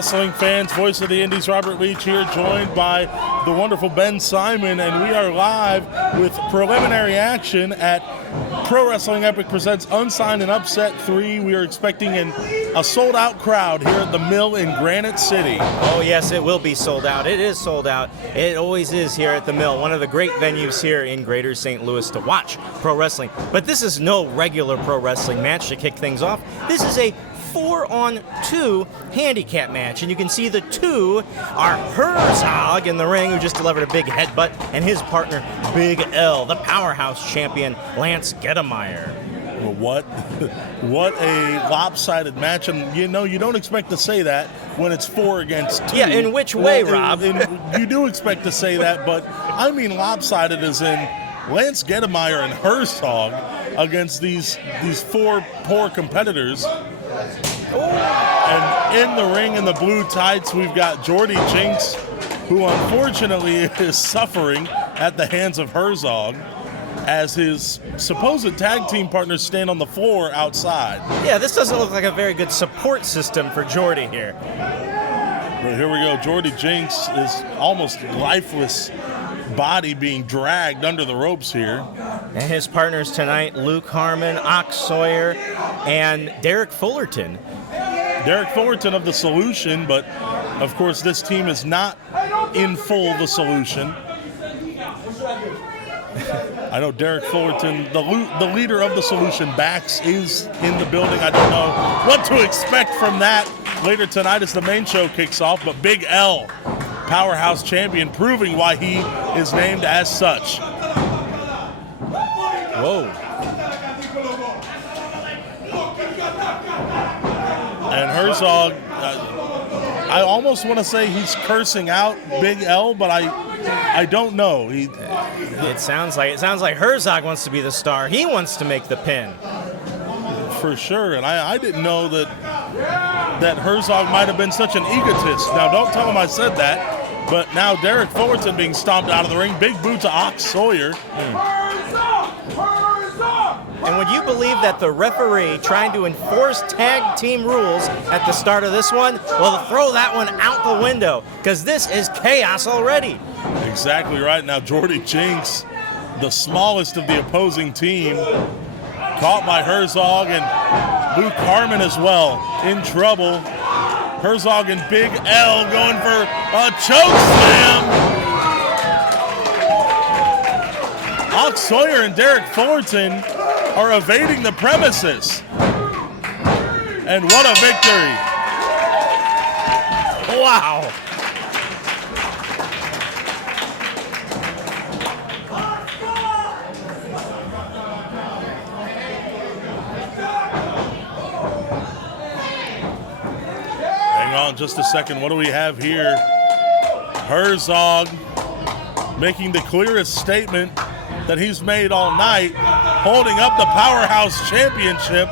wrestling fans, voice of the Indies, Robert Leach here, joined by the wonderful Ben Simon, and we are live with preliminary action at Pro Wrestling Epic Presents Unsigned and Upset 3. We are expecting a sold-out crowd here at the Mill in Granite City. Oh yes, it will be sold out. It is sold out. It always is here at the Mill, one of the great venues here in Greater St. Louis to watch pro wrestling. But this is no regular pro wrestling match to kick things off. This is a 4-on-2 handicap match, and you can see the two are Herzog in the ring, who just delivered a big headbutt, and his partner Big L, the powerhouse champion Lance Gettemeier. Well, what a lopsided match, and you know you don't expect to say that when it's 4 against 2. Yeah, in which way, Rob? You do expect to say that, but I mean lopsided as in Lance Gettemeier and Herzog against these 4 poor competitors. And in the ring in the blue tights, we've got Jordy Jinks, who unfortunately is suffering at the hands of Herzog as his supposed tag team partners stand on the floor outside. Yeah, this doesn't look like a very good support system for Jordy here. But here we go. Jordy Jinks is almost lifeless body being dragged under the ropes here. And his partners tonight, Luke Hartman, Sawyer, and Derek Fullerton. Derek Fullerton of The Solution, but of course this team is not in full The Solution. I know Derek Fullerton, the leader of The Solution, Bax, is in the building. I don't know what to expect from that later tonight as the main show kicks off, but Big L, powerhouse champion, proving why he is named as such. Whoa. And Herzog, I almost want to say he's cursing out Big L, but I don't know. It sounds like Herzog wants to be the star. He wants to make the pin. For sure, and I didn't know that Herzog might have been such an egotist. Now, don't tell him I said that, but now Derek Fullerton being stomped out of the ring. Big boot to Sawyer. And would you believe that the referee trying to enforce tag team rules at the start of this one will throw that one out the window, because this is chaos already. Exactly right. Now Jordy Jinks, the smallest of the opposing team, caught by Herzog, and Luke Hartman as well in trouble. Herzog and Big L going for a choke slam. Sawyer and Derek Fullerton are evading the premises. And what a victory. Wow. Hang on just a second. What do we have here? Herzog making the clearest statement that he's made all night, holding up the Powerhouse Championship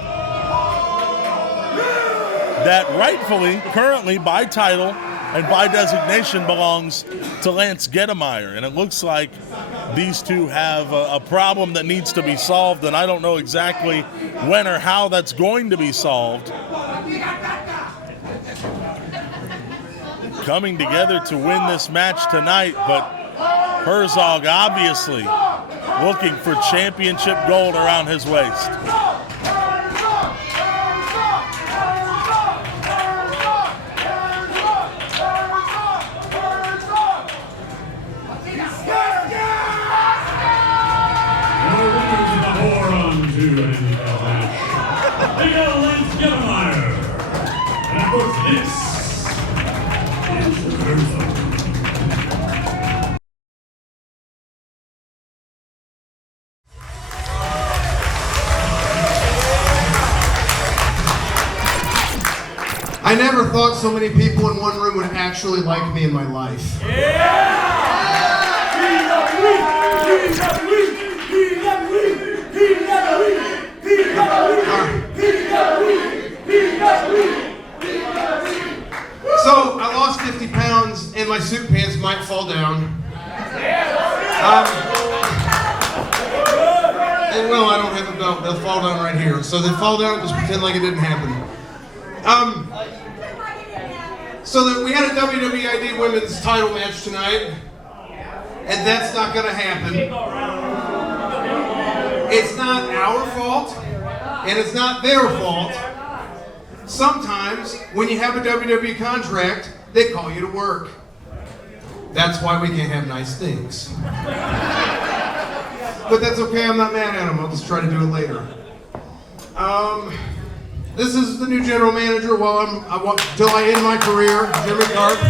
that rightfully, currently, by title and by designation belongs to Lance Gettemeier. And it looks like these two have a problem that needs to be solved, and I don't know exactly when or how that's going to be solved. Coming together to win this match tonight, but Herzog obviously looking for championship gold around his waist. Lance Gettemeier. And of course, this is Herzog. I never thought so many people in one room would actually like me in my life. So I lost 50 pounds and my suit pants might fall down. And well, I don't have a belt. They'll fall down right here. So they fall down, just pretend like it didn't happen. So that we had a WWID women's title match tonight, and that's not going to happen. It's not our fault, and it's not their fault. Sometimes, when you have a WWE contract, they call you to work. That's why we can't have nice things. But that's okay, I'm not mad at them. I'll just try to do it later. This is the new general manager till I end my career, Jimmy Garth.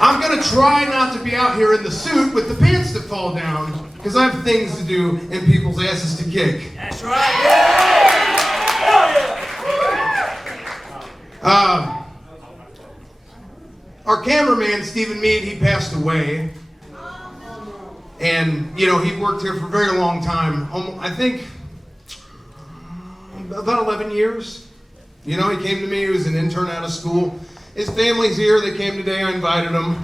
I'm gonna try not to be out here in the suit with the pants that fall down, because I have things to do and people's asses to kick. That's right. Our cameraman, Stephen Mead, he passed away. And, you know, he worked here for a very long time. I think about 11 years. You know, he came to me, he was an intern out of school. His family's here, they came today, I invited them.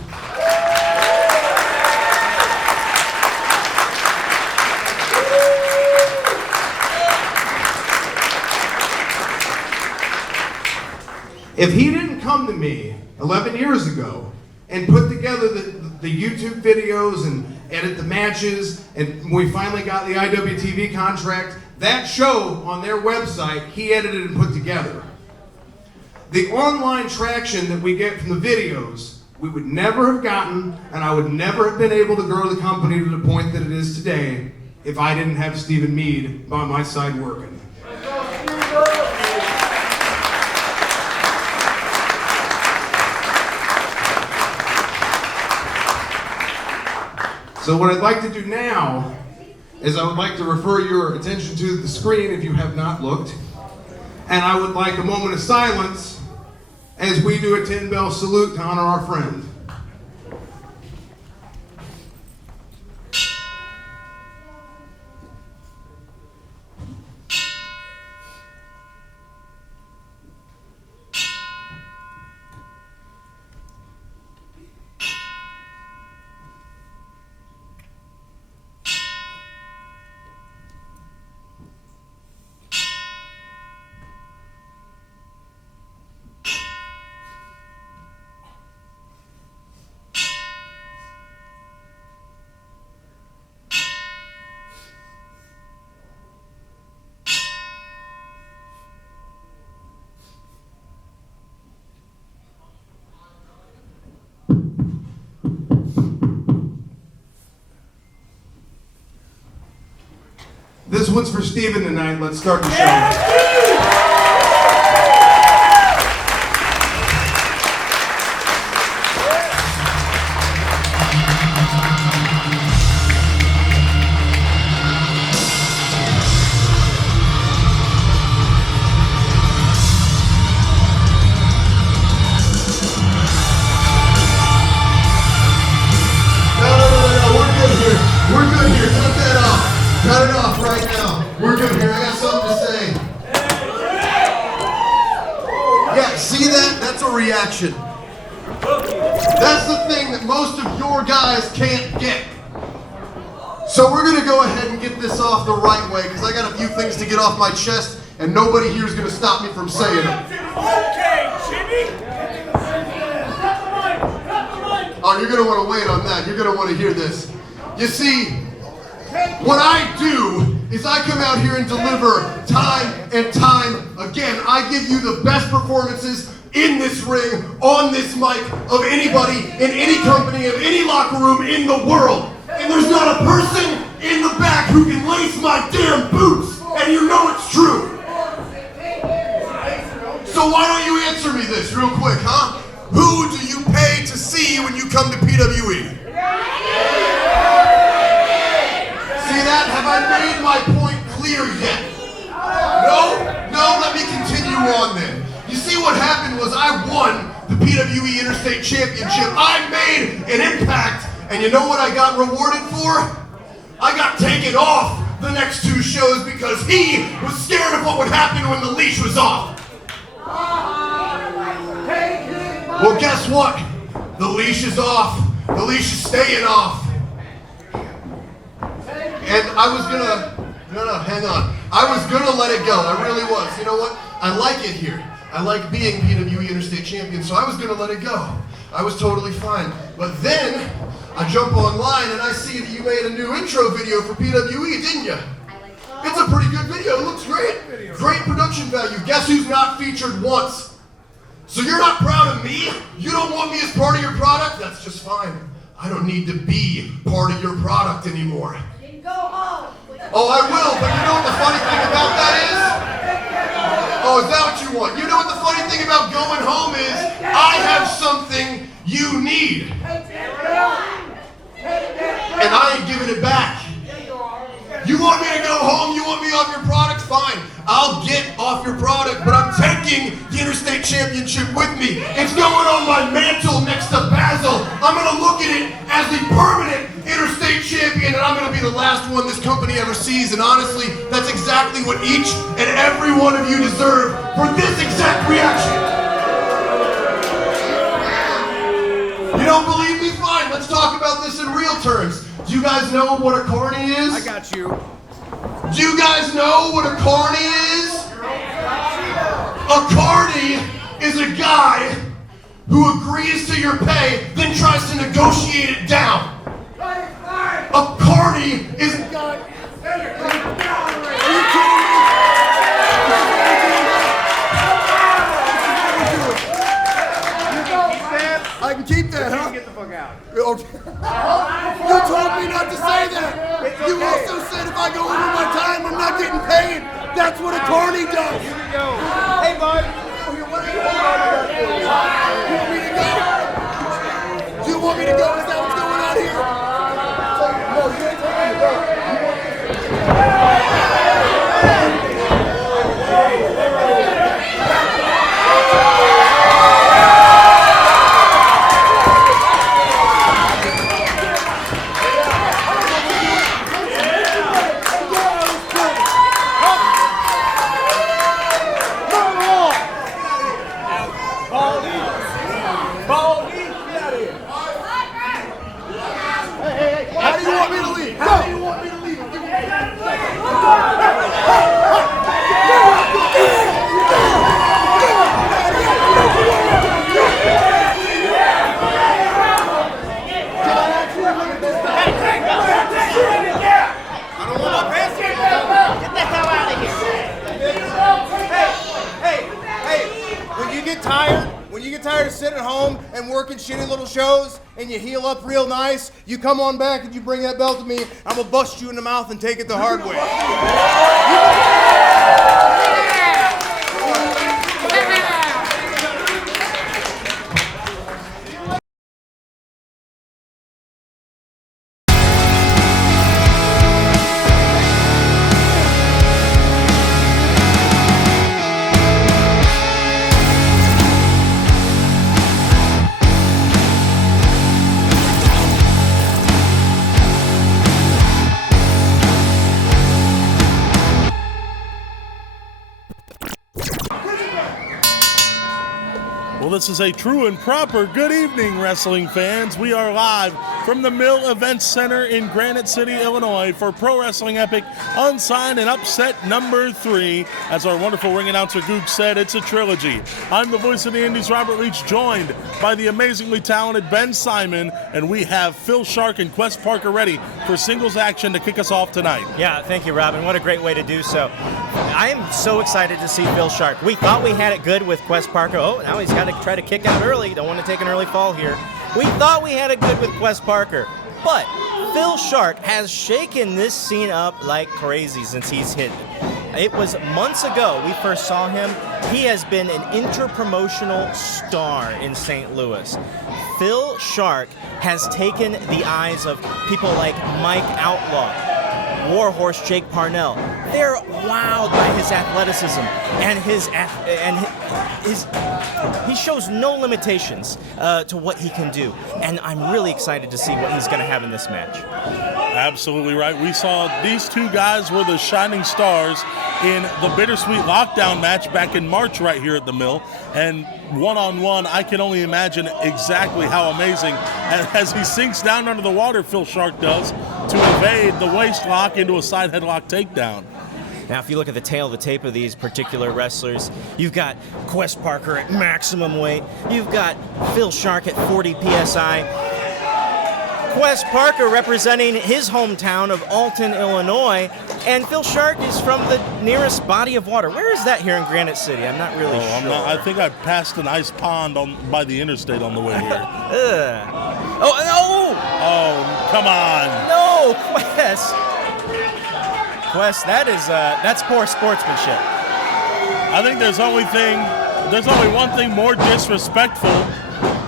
If he didn't come to me 11 years ago and put together the YouTube videos and edit the matches, and we finally got the IWTV contract, that show on their website, he edited and put together. The online traction that we get from the videos, we would never have gotten, and I would never have been able to grow the company to the point that it is today if I didn't have Stephen Mead by my side working. So what I'd like to do now is I would like to refer your attention to the screen if you have not looked. And I would like a moment of silence as we do a 10-bell salute to honor our friend. This one's for Steven tonight. Let's start the show. Reaction. That's the thing that most of your guys can't get. So we're gonna go ahead and get this off the right way, because I got a few things to get off my chest, and nobody here is gonna stop me from saying them. Okay, Jimmy. Oh, you're gonna want to wait on that. You're gonna want to hear this. You see, what I do is I come out here and deliver time and time again. I give you the best performances in this ring, on this mic, of anybody, in any company, of any locker room in the world. And there's not a person in the back who can lace my damn boots, and you know it's true. So why don't you answer me this real quick, huh? Who do you pay to see when you come to PWE? See that? Have I made my point clear yet? No? No, let me continue on then. You see, what happened was I won the PWE Interstate Championship. I made an impact, and you know what I got rewarded for? I got taken off the next two shows because he was scared of what would happen when the leash was off. Well, guess what? The leash is off. The leash is staying off. And I was gonna, no, hang on. I was gonna let it go. I really was. You know what? I like it here. I like being PWE Interstate Champion, so I was gonna let it go. I was totally fine. But then, I jump online and I see that you made a new intro video for PWE, didn't you? It's a pretty good video, it looks great. Great production value. Guess who's not featured once? So you're not proud of me? You don't want me as part of your product? That's just fine. I don't need to be part of your product anymore. Then go home. Oh, I will, but you know what the funny thing about that is? Oh, is that what you want? You know what the funny thing about going home is? I have something you need. And I ain't giving it back. You want me to go home? You want me off your product? Fine. I'll get off your product, but I'm taking the Interstate Championship with me. It's going on my mantle next to Basil. I'm going to look at it as the permanent Interstate Champion, and I'm going to be the last one this company ever sees. And honestly, that's exactly what each and every one of you deserve for this exact reaction. You don't believe me? Fine. Let's talk about this in real terms. Do you guys know what a carny is? I got you. Do you guys know what a carny is? A carny is a guy who agrees to your pay, then tries to negotiate it down. A carny is a guy. Are you kidding me? I can keep that, huh? Get the fuck out. Okay. You told me not to say that. You also said if I go over my time, I'm not getting paid. That's what a carny does. Here we go. Hey, bud. Do you want me to go? Do you want me to go? Is that what's going on here? No, you ain't taking me to go. Sitting at home and working shitty little shows and you heal up real nice, you come on back and you bring that belt to me, I'm gonna bust you in the mouth and take it the hard way. This is a true and proper good evening, wrestling fans. We are live from the Mill Events Center in Granite City, Illinois for Pro Wrestling Epic Unsigned and Upset number 3. As our wonderful ring announcer Goog said, it's a trilogy. I'm the voice of the Indies, Robert Leach, joined by the amazingly talented Ben Simon, and we have Phil Shark and Quest Parker ready for singles action to kick us off tonight. Yeah, thank you, Robin. What a great way to do so. I am so excited to see Phil Shark. We thought we had it good with Quest Parker. Oh, now he's got to try to kick out early. Don't want to take an early fall here. We thought we had it good with Quest Parker, but Phil Shark has shaken this scene up like crazy since he's hit. It was months ago we first saw him. He has been an interpromotional star in St. Louis. Phil Shark has taken the eyes of people like Mike Outlaw, Warhorse Jake Parnell. They're wowed by his athleticism and he shows no limitations to what he can do. And I'm really excited to see what he's going to have in this match. Absolutely right. We saw these two guys were the shining stars in the Bittersweet Lockdown match back in March right here at the Mill. And one-on-one, I can only imagine exactly how amazing, as he sinks down under the water, Phil Shark does, to evade the waist lock into a side headlock takedown. Now, if you look at the tail of the tape of these particular wrestlers, you've got Quest Parker at maximum weight. You've got Phil Shark at 40 PSI. Quest Parker representing his hometown of Alton, Illinois, and Phil Shark is from the nearest body of water. Where is that here in Granite City? I'm not really sure. I think I passed an ice pond by the interstate on the way here. Oh, no! Oh, come on. No, Quest. Quest, that's poor sportsmanship. I think there's only one thing more disrespectful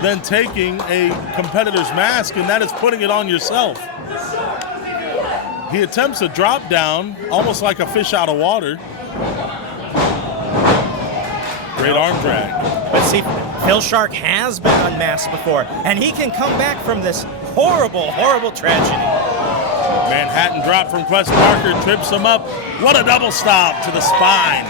than taking a competitor's mask, and that is putting it on yourself. He attempts a drop down, almost like a fish out of water. Great arm drag. But see, Phil Shark has been unmasked before, and he can come back from this horrible, horrible tragedy. Manhattan drop from Quest Parker, trips him up. What a double stop to the spine.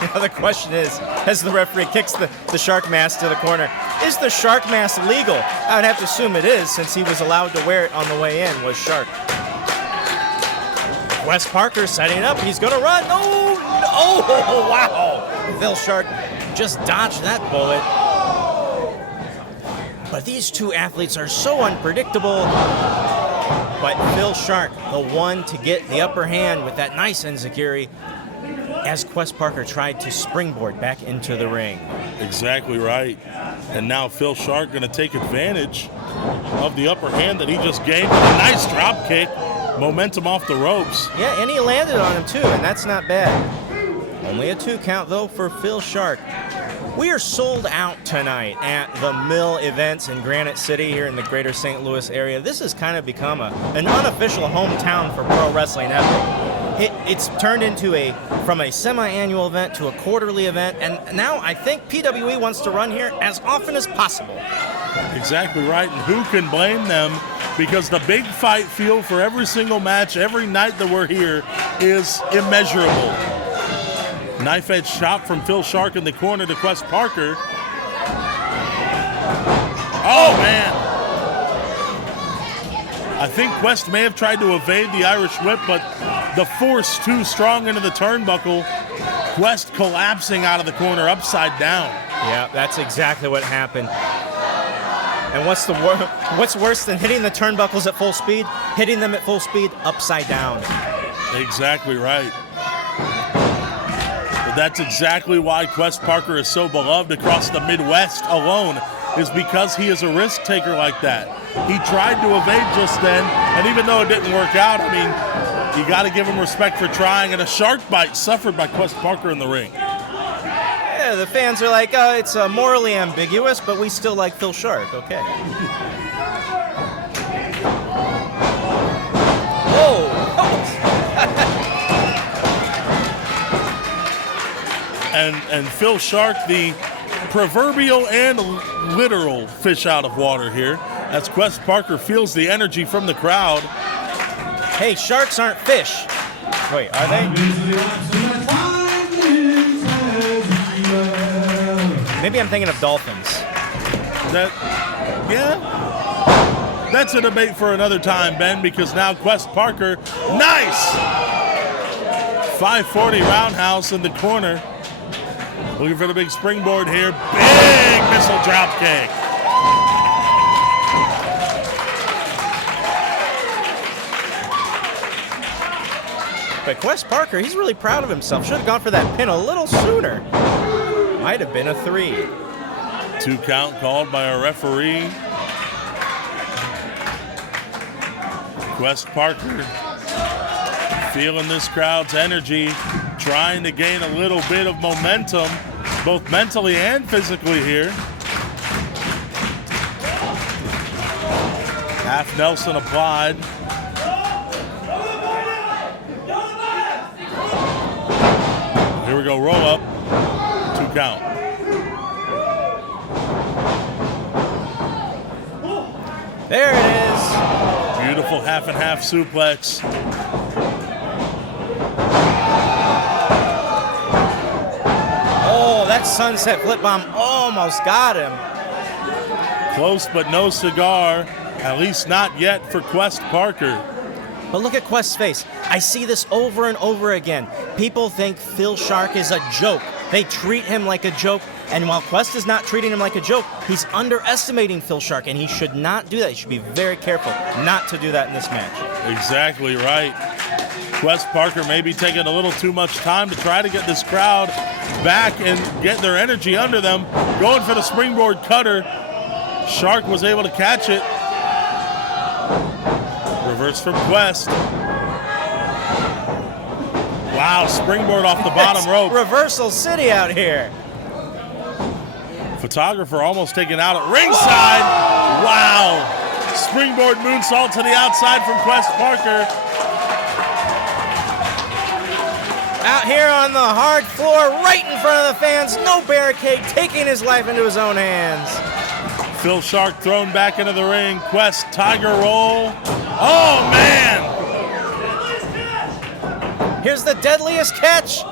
Now the question is, as the referee kicks the shark mask to the corner, is the shark mask legal? I would have to assume it is, since he was allowed to wear it on the way in, was Shark. Quest Parker setting up, he's gonna run. Oh, wow. Phil Shark just dodged that bullet. But these two athletes are so unpredictable. But Phil Shark, the one to get the upper hand with that nice enziguri, as Quest Parker tried to springboard back into the ring. Exactly right. And now Phil Shark going to take advantage of the upper hand that he just gained with a nice drop kick. Momentum off the ropes. Yeah, and he landed on him too, and that's not bad. Only a 2 count though for Phil Shark. We are sold out tonight at the Mill events in Granite City here in the greater St. Louis area. This has kind of become an unofficial hometown for Pro Wrestling Epic. It's turned into from a semi-annual event to a quarterly event, and now I think PWE wants to run here as often as possible. Exactly right, and who can blame them? Because the big fight feel for every single match, every night that we're here, is immeasurable. Knife edge chop from Phil Shark in the corner to Quest Parker. Oh, man. I think Quest may have tried to evade the Irish whip, but the force too strong into the turnbuckle. Quest collapsing out of the corner upside down. Yeah, that's exactly what happened. And what's worse than hitting the turnbuckles at full speed? Hitting them at full speed upside down. Exactly right. But that's exactly why Quest Parker is so beloved across the Midwest alone, is because he is a risk taker like that. He tried to evade just then, and even though it didn't work out, I mean, you got to give him respect for trying, and a shark bite suffered by Quest Parker in the ring. Yeah, the fans are like, it's morally ambiguous, but we still like Phil Shark, okay. Whoa! and Phil Shark, the proverbial and literal fish out of water here, as Quest Parker feels the energy from the crowd. Hey, sharks aren't fish. Wait, are they? Maybe I'm thinking of dolphins. That's a debate for another time, Ben, because now Quest Parker, nice! 540 roundhouse in the corner. Looking for the big springboard here. Big missile drop kick. But Quest Parker, he's really proud of himself. Should have gone for that pin a little sooner. Might have been a 3. 2 count called by a referee. Quest Parker feeling this crowd's energy, trying to gain a little bit of momentum, both mentally and physically here. Half Nelson applied. Here we go, roll up, 2 count. There it is. Beautiful half and half suplex. Oh, that sunset flip bomb almost got him. Close but no cigar. At least not yet for Quest Parker. But look at Quest's face. I see this over and over again. People think Phil Shark is a joke. They treat him like a joke. And while Quest is not treating him like a joke, he's underestimating Phil Shark, and he should not do that. He should be very careful not to do that in this match. Exactly right. Quest Parker may be taking a little too much time to try to get this crowd back and get their energy under them. Going for the springboard cutter. Shark was able to catch it. Reverse from Quest. Wow, springboard off the bottom rope. Reversal City out here. Photographer almost taken out at ringside. Wow. Springboard moonsault to the outside from Quest Parker. Out here on the hard floor, right in front of the fans, no barricade, taking his life into his own hands. Phil Shark thrown back into the ring. Quest Tiger Roll. Oh, man. Here's the deadliest catch.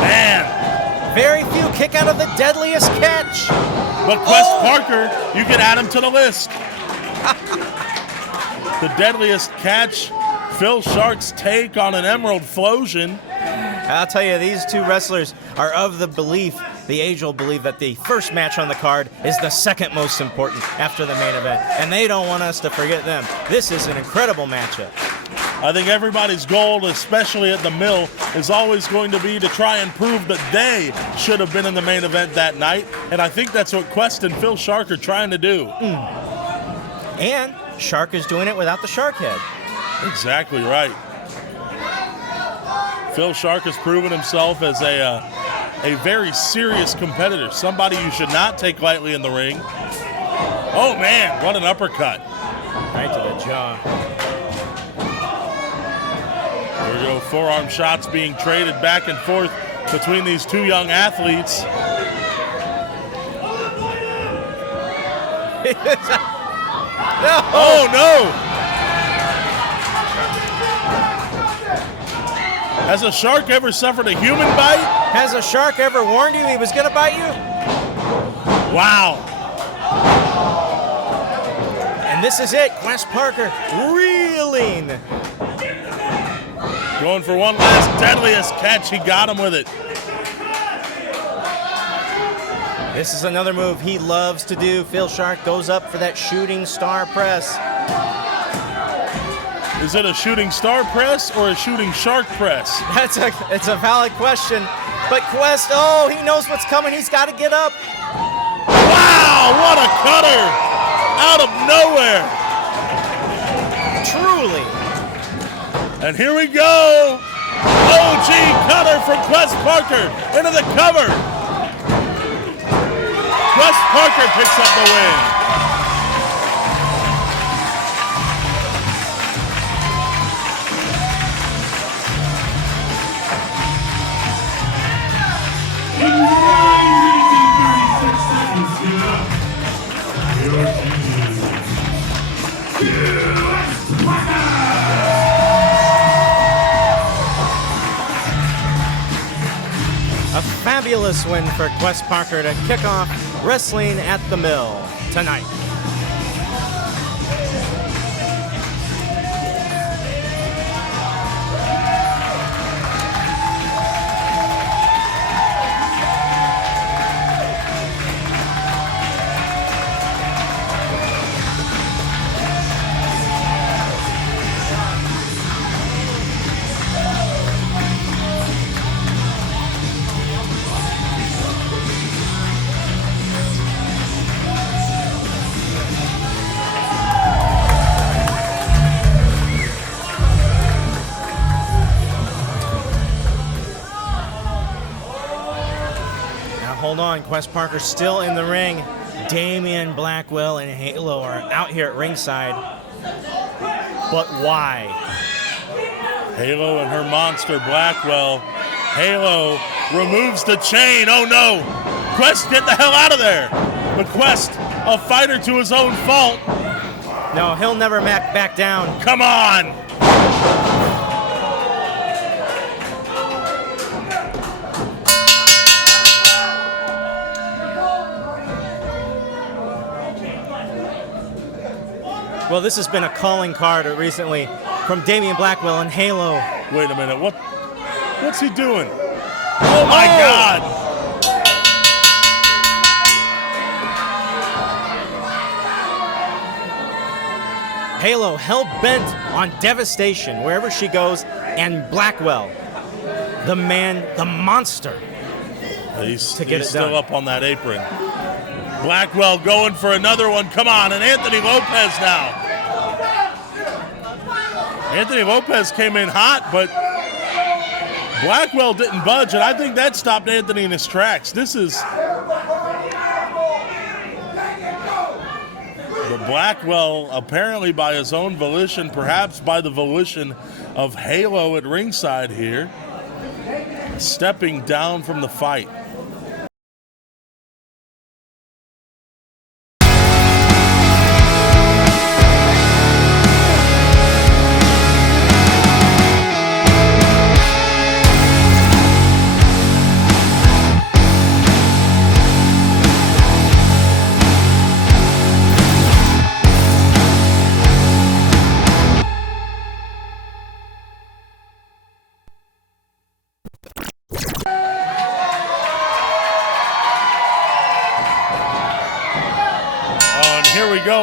Man. Very few kick out of the deadliest catch. But Quest Parker, you can add him to the list. The deadliest catch, Phil Shark's take on an Emerald Flosion. I'll tell you, these two wrestlers are of the belief, the age-old belief, that the first match on the card is the second most important after the main event, and they don't want us to forget them. This is an incredible matchup. I think everybody's goal, especially at the Mill, is always going to be to try and prove that they should have been in the main event that night, and I think that's what Quest and Phil Shark are trying to do. And Shark is doing it without the Shark head. Exactly right. Phil Shark has proven himself as a very serious competitor, somebody you should not take lightly in the ring. Oh man, what an uppercut. Right to the jaw. There we go, forearm shots being traded back and forth between these two young athletes. No. Oh no! Has a shark ever suffered a human bite? Has a shark ever warned you he was going to bite you? Wow. And this is it. Quest Parker reeling. Going for one last deadliest catch. He got him with it. This is another move he loves to do. Phil Shark goes up for that shooting star press. Is it a shooting star press or a shooting shark press? It's a valid question. But Quest, oh, he knows what's coming. He's got to get up. Wow, what a cutter! Out of nowhere. Truly. And here we go. OG cutter from Quest Parker into the cover. Quest Parker picks up the win. A fabulous win for Quest Parker to kick off Wrestling at the Mill tonight. Hold on, Quest Parker still in the ring. Damian Blackwell and Halo are out here at ringside. But why? Halo and her monster Blackwell. Halo removes the chain. Oh no! Quest, get the hell out of there! But Quest, a fighter to his own fault. No, he'll never back down. Come on! Well, this has been a calling card recently from Damian Blackwell and Halo. Wait a minute. What's he doing? Oh, my God. Halo hell-bent on devastation wherever she goes, and Blackwell, the man, the monster, He's still up on that apron. Blackwell going for another one. Come on, and Anthony Lopez now. Anthony Lopez came in hot, but Blackwell didn't budge, and I think that stopped Anthony in his tracks. This is... But Blackwell, apparently by his own volition, perhaps by the volition of Halo at ringside here, stepping down from the fight.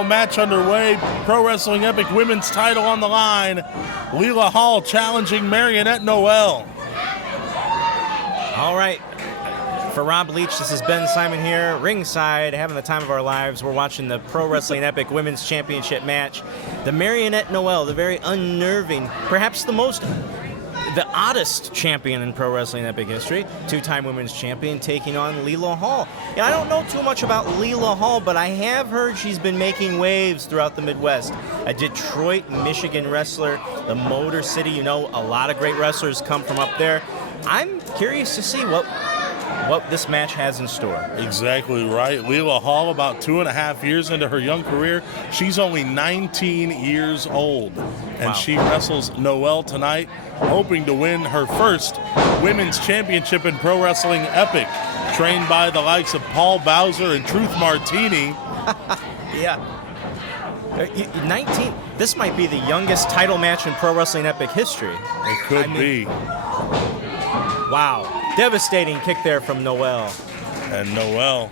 Match underway. Pro Wrestling Epic Women's title on the line. Leela Hall challenging Marionette Noelle. All right. For Rob Leach, this is Ben Simon here, ringside, having the time of our lives. We're watching the Pro Wrestling Epic Women's Championship match. The Marionette Noelle, the very unnerving, perhaps the oddest champion in Pro Wrestling Epic history, two-time women's champion, taking on Leela Hall. And I don't know too much about Leela Hall, but I have heard she's been making waves throughout the Midwest. A Detroit, Michigan wrestler, the Motor City, a lot of great wrestlers come from up there. I'm curious to see what this match has in store. Exactly right. Leela Hall, about 2.5 years into her young career. She's only 19 years old. And She wrestles Noelle tonight, hoping to win her first women's championship in Pro Wrestling Epic. Trained by the likes of Paul Bowser and Truth Martini. Yeah. 19. This might be the youngest title match in Pro Wrestling Epic history. It could be. Wow. Devastating kick there from Noelle. And Noelle,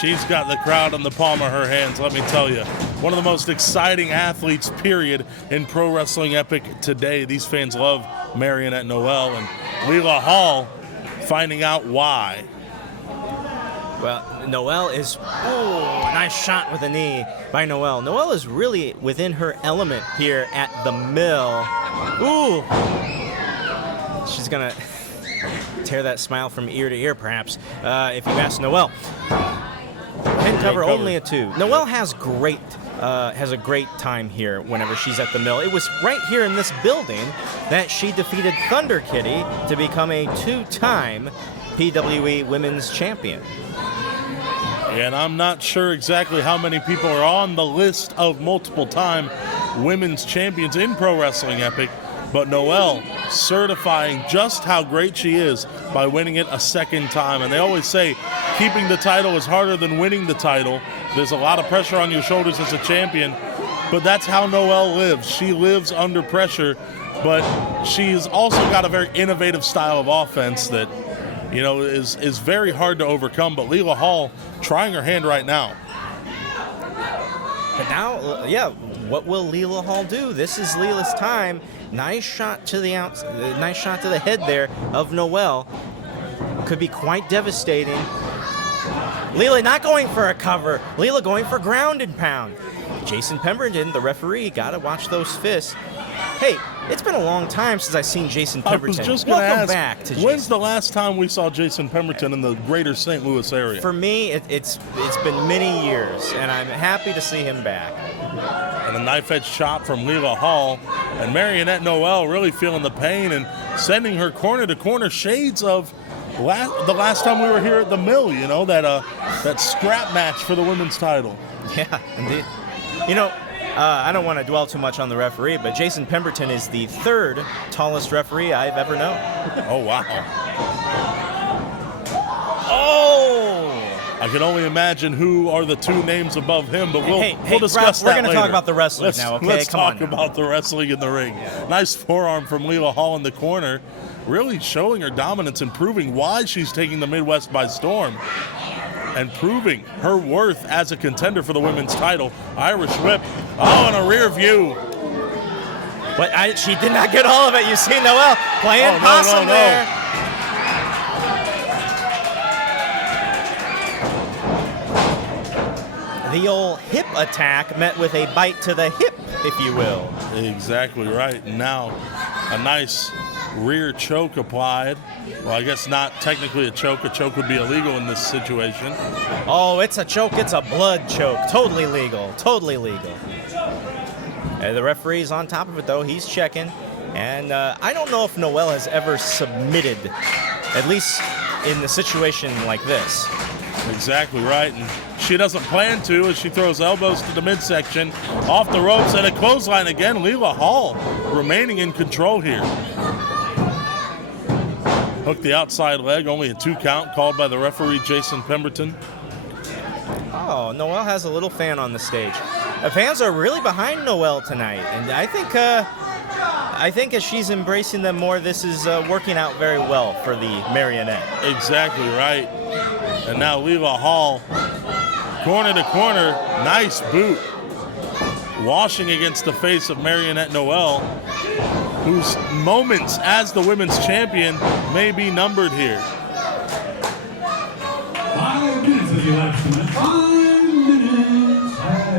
she's got the crowd in the palm of her hands, let me tell you. One of the most exciting athletes, period, in Pro Wrestling Epic today. These fans love Marionette Noelle, and Leela Hall finding out why. Well, Noelle is, nice shot with a knee by Noelle. Noelle is really within her element here at the Mill. Ooh. She's going to tear that smile from ear to ear, perhaps, if you ask Noelle. Pin cover only a 2. Noelle has a great time here whenever she's at the Mill. It was right here in this building that she defeated Thunder Kitty to become a 2-time PWE Women's Champion. And I'm not sure exactly how many people are on the list of multiple-time women's champions in Pro Wrestling Epic, but Noelle certifying just how great she is by winning it a second time. And they always say keeping the title is harder than winning the title. There's a lot of pressure on your shoulders as a champion, but that's how Noelle lives. She lives under pressure, but she's also got a very innovative style of offense that, is very hard to overcome. But Leela Hall trying her hand right now. But now, what will Leela Hall do? This is Leela's time. Nice shot to the nice shot to the head there of Noelle. Could be quite devastating. Leela not going for a cover. Leela going for ground and pound. Jason Pemberton, the referee, gotta watch those fists. Hey, it's been a long time since I've seen Jason Pemberton. I was just going to ask, back to when's the last time we saw Jason Pemberton in the greater St. Louis area? For me, it's been many years, and I'm happy to see him back. And a knife-edge shot from Leela Hall. And Marionette Noelle really feeling the pain and sending her corner-to-corner shades of the last time we were here at the Mill, that scrap match for the women's title. Yeah, indeed. I don't want to dwell too much on the referee, but Jason Pemberton is the 3rd tallest referee I've ever known. Oh, wow. Oh! I can only imagine who are the two names above him, but we'll discuss Ralph, that we're gonna later. talk about the wrestlers now, okay? Let's Come on talk now. about the wrestling in the ring. Nice forearm from Leela Hall in the corner, really showing her dominance and proving why she's taking the Midwest by storm and proving her worth as a contender for the women's title. Irish whip, and a rear view. But she did not get all of it. You see Noelle playing possum there. The old hip attack met with a bite to the hip, if you will. Exactly right. And now a nice rear choke applied. Well, I guess not technically a choke. A choke would be illegal in this situation. Oh, it's a choke. It's a blood choke. Totally legal. Totally legal. The referee's on top of it, though. He's checking. And I don't know if Noelle has ever submitted, at least in the situation like this. Exactly right. And she doesn't plan to as she throws elbows to the midsection, off the ropes, and a clothesline again. Leela Hall remaining in control here. Hooked the outside leg, only a 2 count called by the referee, Jason Pemberton. Oh, Noelle has a little fan on the stage. The fans are really behind Noelle tonight, and I think as she's embracing them more, this is working out very well for the marionette. Exactly right. And now Leela Hall, corner to corner, nice boot. Washing against the face of Marionette Noelle, whose moments as the women's champion may be numbered here. 5 minutes of the election. 5 minutes as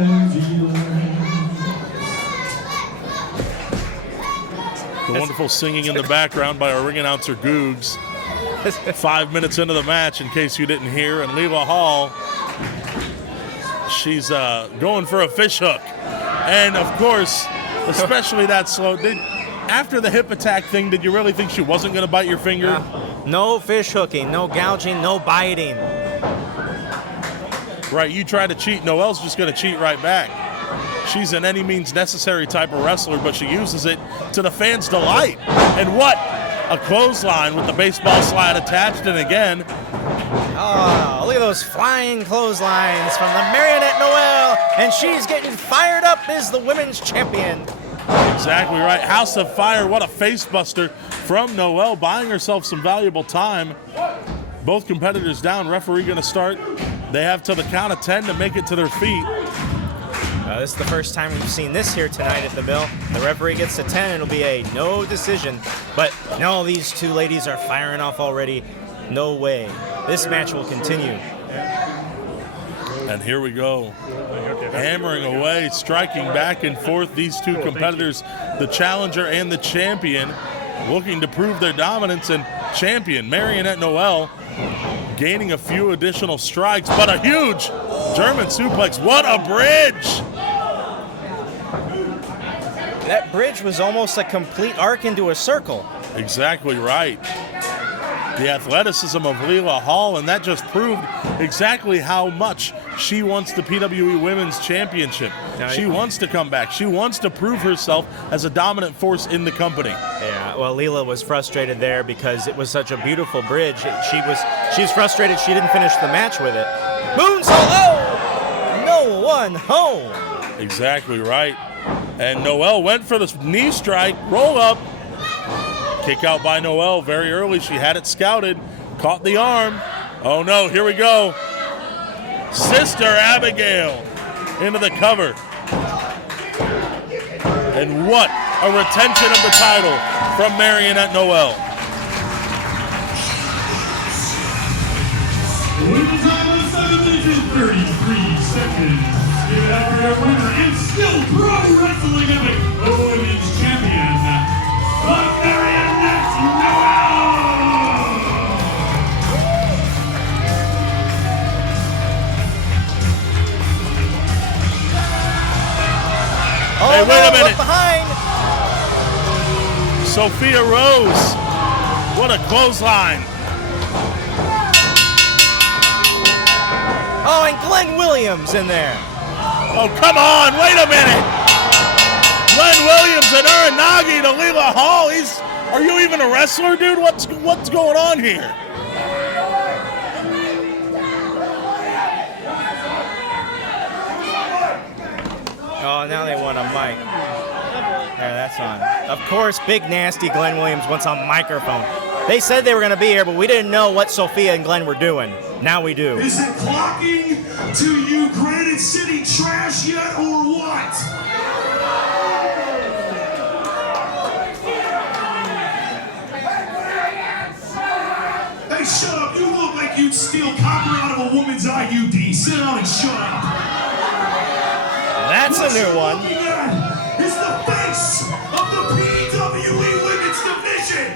The wonderful singing in the background by our ring announcer Googs. 5 minutes into the match, in case you didn't hear, and Leela Hall, she's going for a fish hook. And of course, especially that slow. After the hip attack thing, did you really think she wasn't going to bite your finger? No fish hooking, no gouging, no biting. Right, you try to cheat, Noelle's just going to cheat right back. She's an any means necessary type of wrestler, but she uses it to the fans' delight. And what? A clothesline with the baseball slide attached, and again. Oh, look at those flying clotheslines from the Marionette Noelle, and she's getting fired up as the women's champion. Exactly right. House of Fire, what a face buster from Noelle, buying herself some valuable time. Both competitors down. Referee going to start. They have till the count of 10 to make it to their feet. This is the first time we've seen this here tonight at the Mill. The referee gets to 10, it'll be a no decision. But no, these two ladies are firing off already. No way. This match will continue. And here we go. Hammering away, striking back and forth. These two competitors, the challenger and the champion, looking to prove their dominance. And champion Marionette Noelle gaining a few additional strikes, but a huge German suplex. What a bridge! That bridge was almost a complete arc into a circle. Exactly right. The athleticism of Leela Hall, and that just proved exactly how much she wants the PWE Women's Championship. She wants to come back. She wants to prove herself as a dominant force in the company. Yeah, well, Leela was frustrated there because it was such a beautiful bridge. She's frustrated she didn't finish the match with it. Moonsault! Oh! No one home. Exactly right. And Noelle went for the knee strike, roll up. Kick out by Noelle very early. She had it scouted, caught the arm. Oh no, here we go. Sister Abigail into the cover. And what a retention of the title from Marionette Noelle. With a time of 7 minutes and 33 seconds, give it up for your winner and still pro wrestling epic, the women's champion, the Marionette Noelle! Oh, hey, wait a minute. Look behind. Sophia Rose. What a clothesline. Oh, and Glenn Williams in there. Oh, come on, wait a minute. Glenn Williams and Uranagi to Leela Hall. Are you even a wrestler, dude? What's going on here? Oh, now they want a mic. There, that's on. Of course, big nasty Glenn Williams wants a microphone. They said they were going to be here, but we didn't know what Sophia and Glenn were doing. Now we do. Is it clocking to you Granite City trash yet, or what? Hey, shut up. You look like you'd steal copper out of a woman's IUD. Sit down and shut up. That's a new one. What you're looking at is the face of the PWE Women's Division.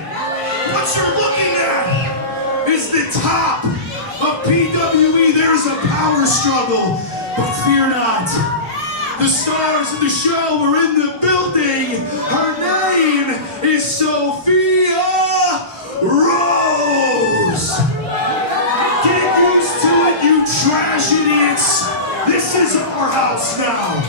What you're looking at is the top of PWE. There's a power struggle, but fear not. The stars of the show are in the building. Her name is Sophia Rose. Get used to it, you trash idiots. This is our house now.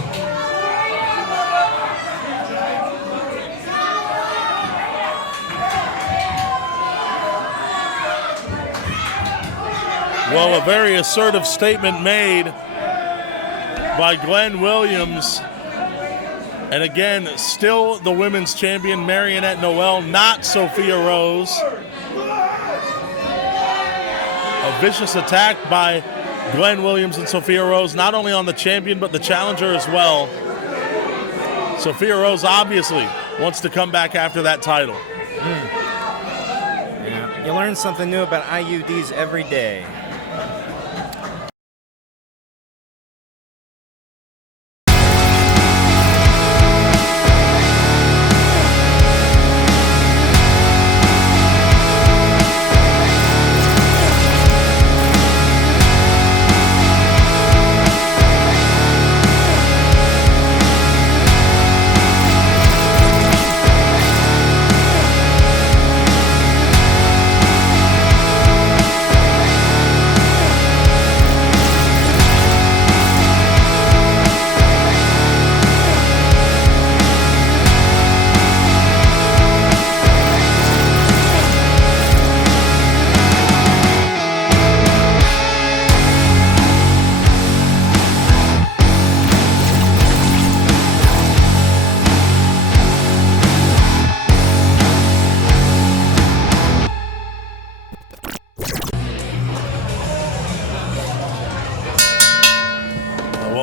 Well, a very assertive statement made by Glenn Williams. And again, still the women's champion, Marionette Noelle, not Sophia Rose. A vicious attack by Glenn Williams and Sophia Rose, not only on the champion, but the challenger as well. Sophia Rose obviously wants to come back after that title. Yeah, you learn something new about IUDs every day.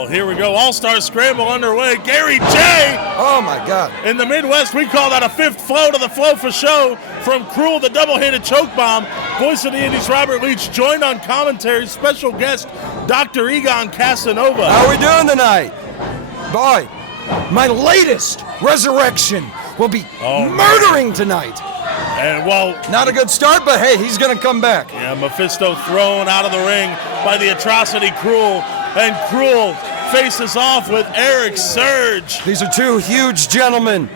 Here we go, all-star scramble underway. Gary J. Oh my God. In the Midwest, we call that a fifth flow to the flow for show from Krule, the double-handed choke bomb. Voice of the Indies, Robert Leach, joined on commentary, special guest, Dr. Egon Casanova. How are we doing tonight? Boy, my latest resurrection will be murdering tonight. And well, not a good start, but hey, he's gonna come back. Yeah, Mephisto thrown out of the ring by the Atrocity Krule, and Krule faces off with Erik Surge. These are two huge gentlemen.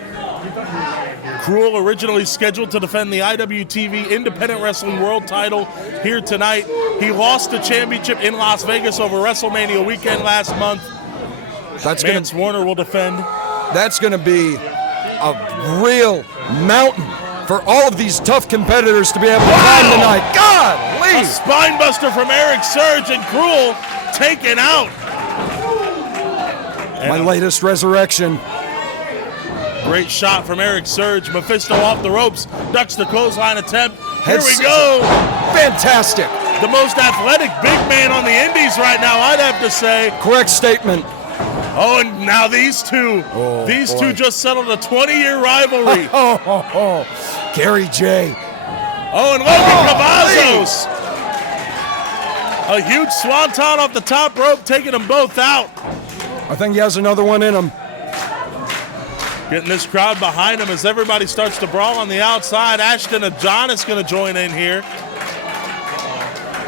Krule originally scheduled to defend the IWTV Independent Wrestling World title here tonight. He lost the championship in Las Vegas over WrestleMania weekend last month. Mance Warner will defend. That's going to be a real mountain for all of these tough competitors to be able to climb tonight. God, a spine buster from Erik Surge, and Krule taken out. My latest resurrection. Great shot from Erik Surge. Mephisto off the ropes, ducks the clothesline attempt. Here we go. Fantastic. The most athletic big man on the Indies right now, I'd have to say. Correct statement. Oh, and now these two. These two just settled a 20-year rivalry. Gary J. Oh, and Logan Cavazos. A huge swanton off the top rope, taking them both out. I think he has another one in him. Getting this crowd behind him as everybody starts to brawl on the outside. Ashton Adonis going to join in here.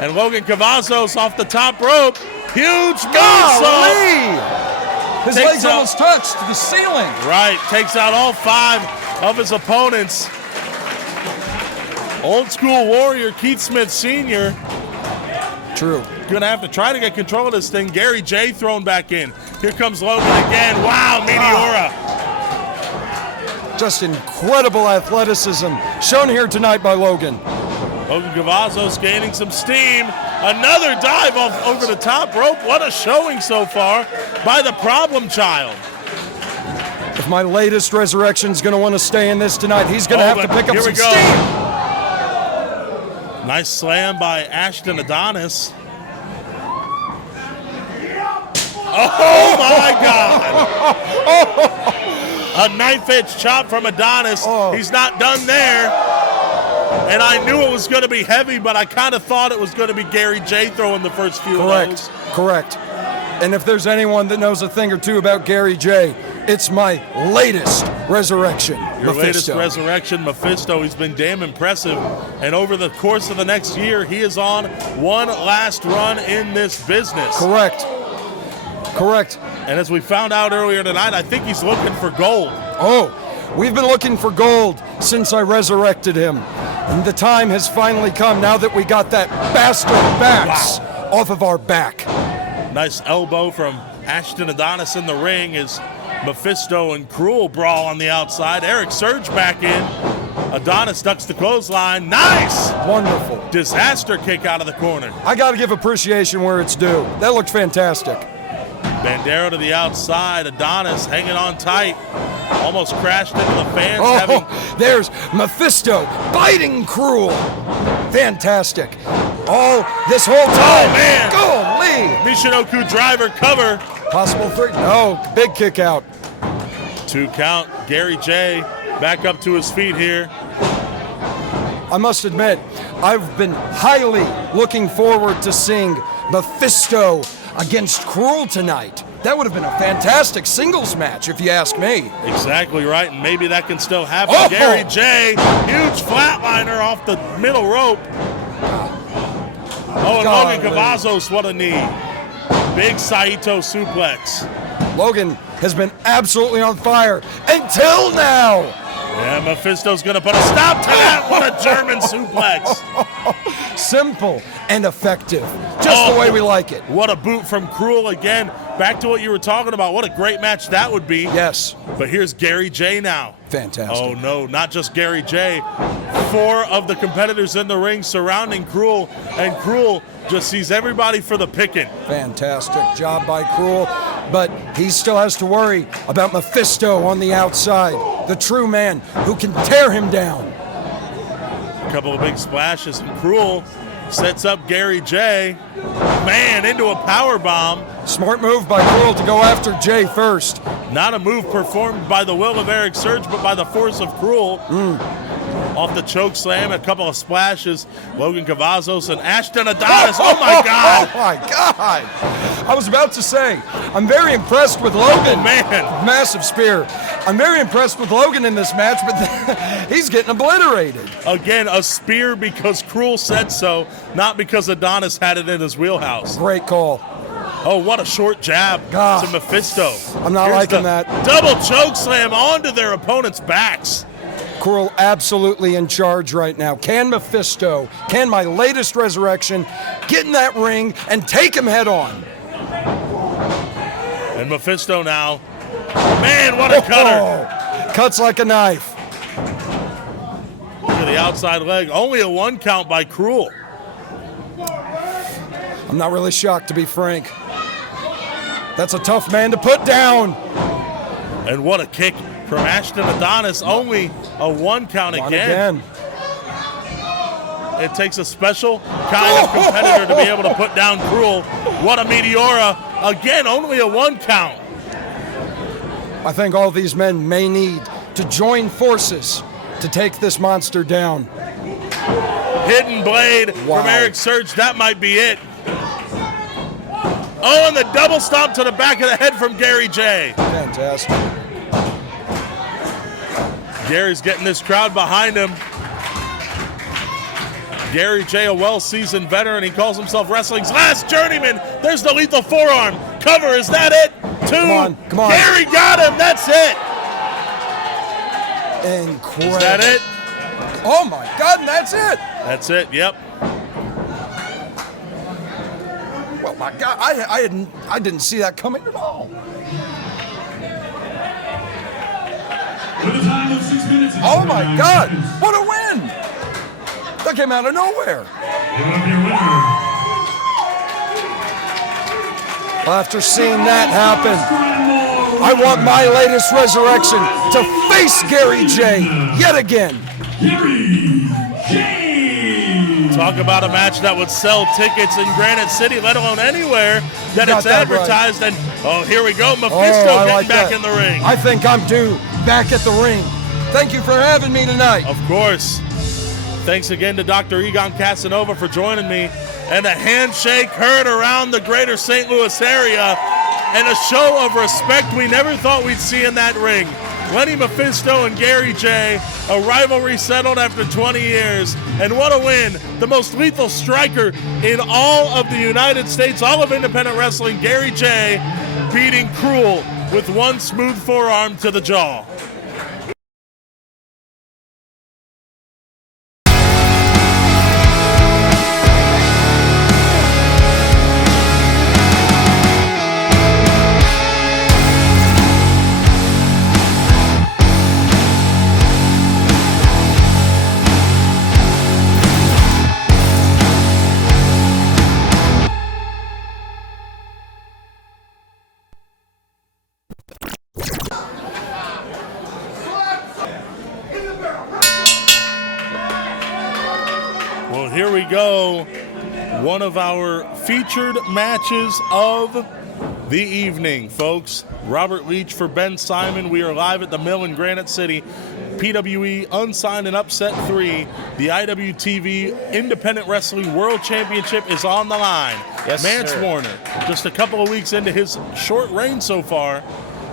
And Logan Cavazos off the top rope. Huge moonsault. His legs almost touched the ceiling. Right, takes out all 5 of his opponents. Old school warrior Keith Smith Sr. True. Gonna have to try to get control of this thing. Gary J thrown back in. Here comes Logan again. Wow, Meteora. Just incredible athleticism shown here tonight by Logan. Logan Cavazos gaining some steam. Another dive over the top rope. What a showing so far by the problem child. if my latest resurrection's going to want to stay in this tonight, he's going to have to pick up some steam. Nice slam by Ashton Adonis. Oh my God! A knife-edge chop from Adonis. He's not done there. And I knew it was going to be heavy, but I kind of thought it was going to be Gary J throwing the first few of those. Correct. And if there's anyone that knows a thing or two about Gary J, it's my latest resurrection, Your Mephisto. latest resurrection, Mephisto. He's been damn impressive. And over the course of the next year, he is on one last run in this business. Correct. And as we found out earlier tonight, I think he's looking for gold. Oh, we've been looking for gold since I resurrected him. And the time has finally come now that we got that bastard backs off of our back. Nice elbow from Ashton Adonis in the ring as Mephisto and Krule brawl on the outside. Erik surge back in. Adonis ducks the clothesline. Nice! Wonderful. Disaster kick out of the corner. I got to give appreciation where it's due. That looked fantastic. Bandera to the outside. Adonis hanging on tight. Almost crashed into the fans. There's Mephisto biting Krule. Fantastic. All this whole time. Oh, man. Golly. Michinoku driver cover. Possible 3. No, big kick out. 2 count. Gary J back up to his feet here. I must admit, I've been highly looking forward to seeing Mephisto against Krule tonight. That would have been a fantastic singles match, if you ask me. Exactly right, and maybe that can still happen. Gary J, huge flatliner off the middle rope. Oh, and Logan Cavazos, what a knee. Big Saito suplex. Logan has been absolutely on fire until now. Yeah, Mephisto's going to put a stop to that. What a German suplex. Simple and effective. Just the way we like it. What a boot from Krule again. Back to what you were talking about. What a great match that would be. Yes. But here's Gary J now. Fantastic. Oh, no, not just Gary J. 4 of the competitors in the ring surrounding Krule, and Krule just sees everybody for the picking. Fantastic job by Krule, but he still has to worry about Mephisto on the outside, the true man who can tear him down. A couple of big splashes, and Krule sets up Gary J. Man, into a power bomb. Smart move by Krule to go after Jay first. Not a move performed by the will of Erik Surge, but by the force of Krule. Off the choke slam, a couple of splashes. Logan Cavazos and Ashton Adonis. Oh my God! Oh my God! I was about to say, I'm very impressed with Logan. Oh man! Massive spear. I'm very impressed with Logan in this match, but he's getting obliterated. Again, a spear because Krule said so, not because Adonis had it in his wheelhouse. Great call. Oh, what a short jab to Mephisto. I'm not liking that. Double choke slam onto their opponents' backs. Krule absolutely in charge right now. Can Mephisto, can my latest resurrection, get in that ring and take him head on? And Mephisto now. Man, what a cutter. Cuts like a knife. Look at the outside leg. Only a 1 count by Krule. I'm not really shocked, to be frank. That's a tough man to put down. And what a kick from Ashton Adonis. Only a 1 count again. It takes a special kind of competitor to be able to put down Krule. What a Meteora. Again, only a 1 count. I think all these men may need to join forces to take this monster down. Hidden blade from Erik Surge. That might be it. Oh, and the double stomp to the back of the head from Gary J. Fantastic. Gary's getting this crowd behind him. Gary J, a well-seasoned veteran. He calls himself wrestling's last journeyman. There's the lethal forearm. Cover, is that it? 2. Come on. Gary got him. That's it. Incredible. Is that it? Oh my God, and that's it. That's it, yep. Well, my God, I didn't see that coming at all. With a time of 6 minutes. Oh my God, what a win! That came out of nowhere. You have your winner. Well, after seeing that happen, I want my latest resurrection to face Gary J yet again. Gary J. Talk about a match that would sell tickets in Granite City, let alone anywhere that Got it's that advertised. right. And here we go, Mephisto I getting like back that. in the ring. I think I'm due back at the ring. Thank you for having me tonight. Of course. Thanks again to Dr. Egon Casanova for joining me. And a handshake heard around the greater St. Louis area. And a show of respect we never thought we'd see in that ring. Lenny Mephisto and Gary J, a rivalry settled after 20 years. And what a win. The most lethal striker in all of the United States, all of independent wrestling, Gary J, beating Krule with one smooth forearm to the jaw. Well, here we go. One of our featured matches of the evening, folks. Robert Leach for Ben Simon. We are live at the Mill in Granite City. PWE Unsigned and Upset 3. The IWTV Independent Wrestling World Championship is on the line. Yes, Mance sir. Warner, just a couple of weeks into his short reign so far,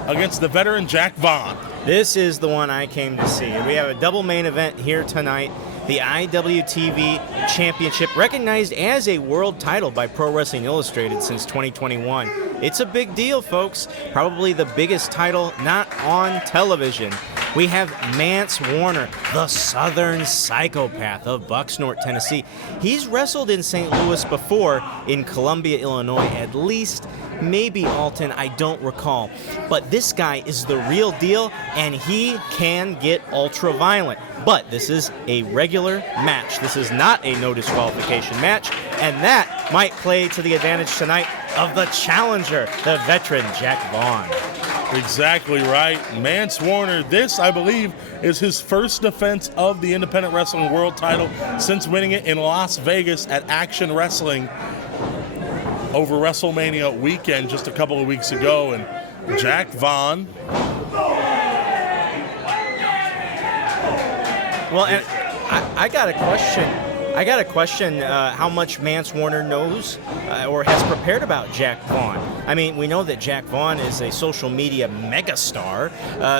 against the veteran Jack Vaughn. This is the one I came to see. We have a double main event here tonight. The IWTV Championship, recognized as a world title by Pro Wrestling Illustrated since 2021. It's a big deal, folks. Probably the biggest title not on television. We have Mance Warner, the Southern Psychopath of Bucksnort, Tennessee. He's wrestled in St. Louis before, in Columbia, Illinois, at least. Maybe Alton, I don't recall. But this guy is the real deal, and he can get ultra violent. But this is a regular match. This is not a no disqualification match, and that might play to the advantage tonight of the challenger, the veteran Jack Vaughn. Exactly right. Mance Warner, this, I believe, is his first defense of the Independent Wrestling World title since winning it in Las Vegas at Action Wrestling over WrestleMania weekend just a couple of weeks ago. And Jack Vaughn. Well, and I got a question. How much Mance Warner knows or has prepared about Jack Vaughn. I mean, we know that Jack Vaughn is a social media megastar,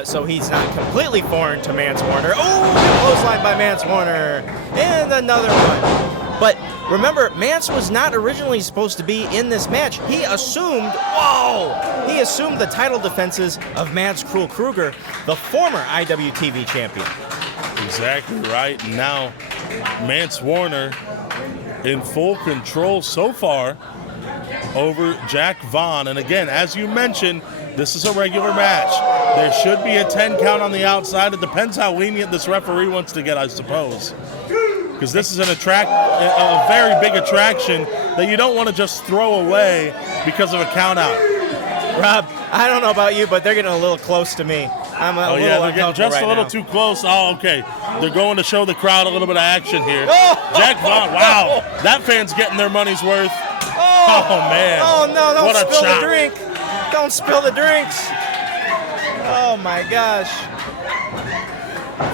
so he's not completely foreign to Mance Warner. Oh, clothesline by Mance Warner. And another one. But remember, Mance was not originally supposed to be in this match. He assumed the title defenses of Mads Krule Kruger, the former IWTV champion. Exactly right. And now Mance Warner in full control so far over Jack Vaughn. And again, as you mentioned, this is a regular match. There should be a 10 count on the outside. It depends how lenient this referee wants to get, I suppose. Because this is a very big attraction that you don't want to just throw away because of a count out. Rob, I don't know about you, but they're getting a little close to me. I'm a little they're getting just right a little now. too close. Oh, okay. They're going to show the crowd a little bit of action here. Jack Vaughn, wow. That fan's getting their money's worth. Oh man. Oh, no, don't What a spill chop. the drink. Don't spill the drinks. Oh, my gosh.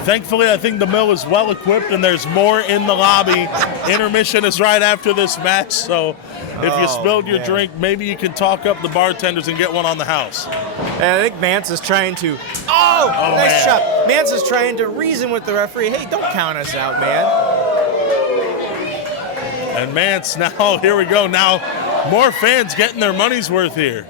Thankfully, I think the Mill is well equipped and there's more in the lobby. Intermission is right after this match, so if you spilled your drink, maybe you can talk up the bartenders and get one on the house. And I think Mance is trying to... nice man. shot. Mance is trying to reason with the referee. Hey, don't count us out, man. And Mance, now, here we go. Now, more fans getting their money's worth here.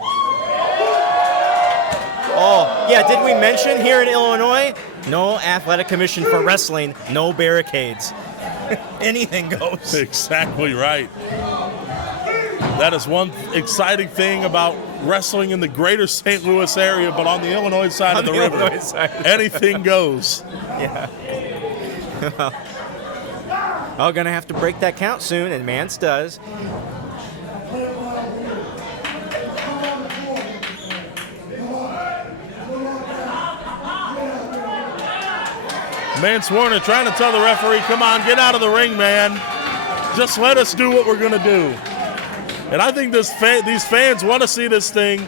Oh, yeah, did we mention here in Illinois, no athletic commission for wrestling, no barricades. Anything goes. Exactly right. That is one exciting thing about wrestling in the greater St. Louis area, but on the Illinois side of the river, anything goes. Yeah. Well, gonna have to break that count soon, and Mance does. Mance Warner trying to tell the referee, come on, get out of the ring, man. Just let us do what we're going to do. And I think these fans want to see this thing.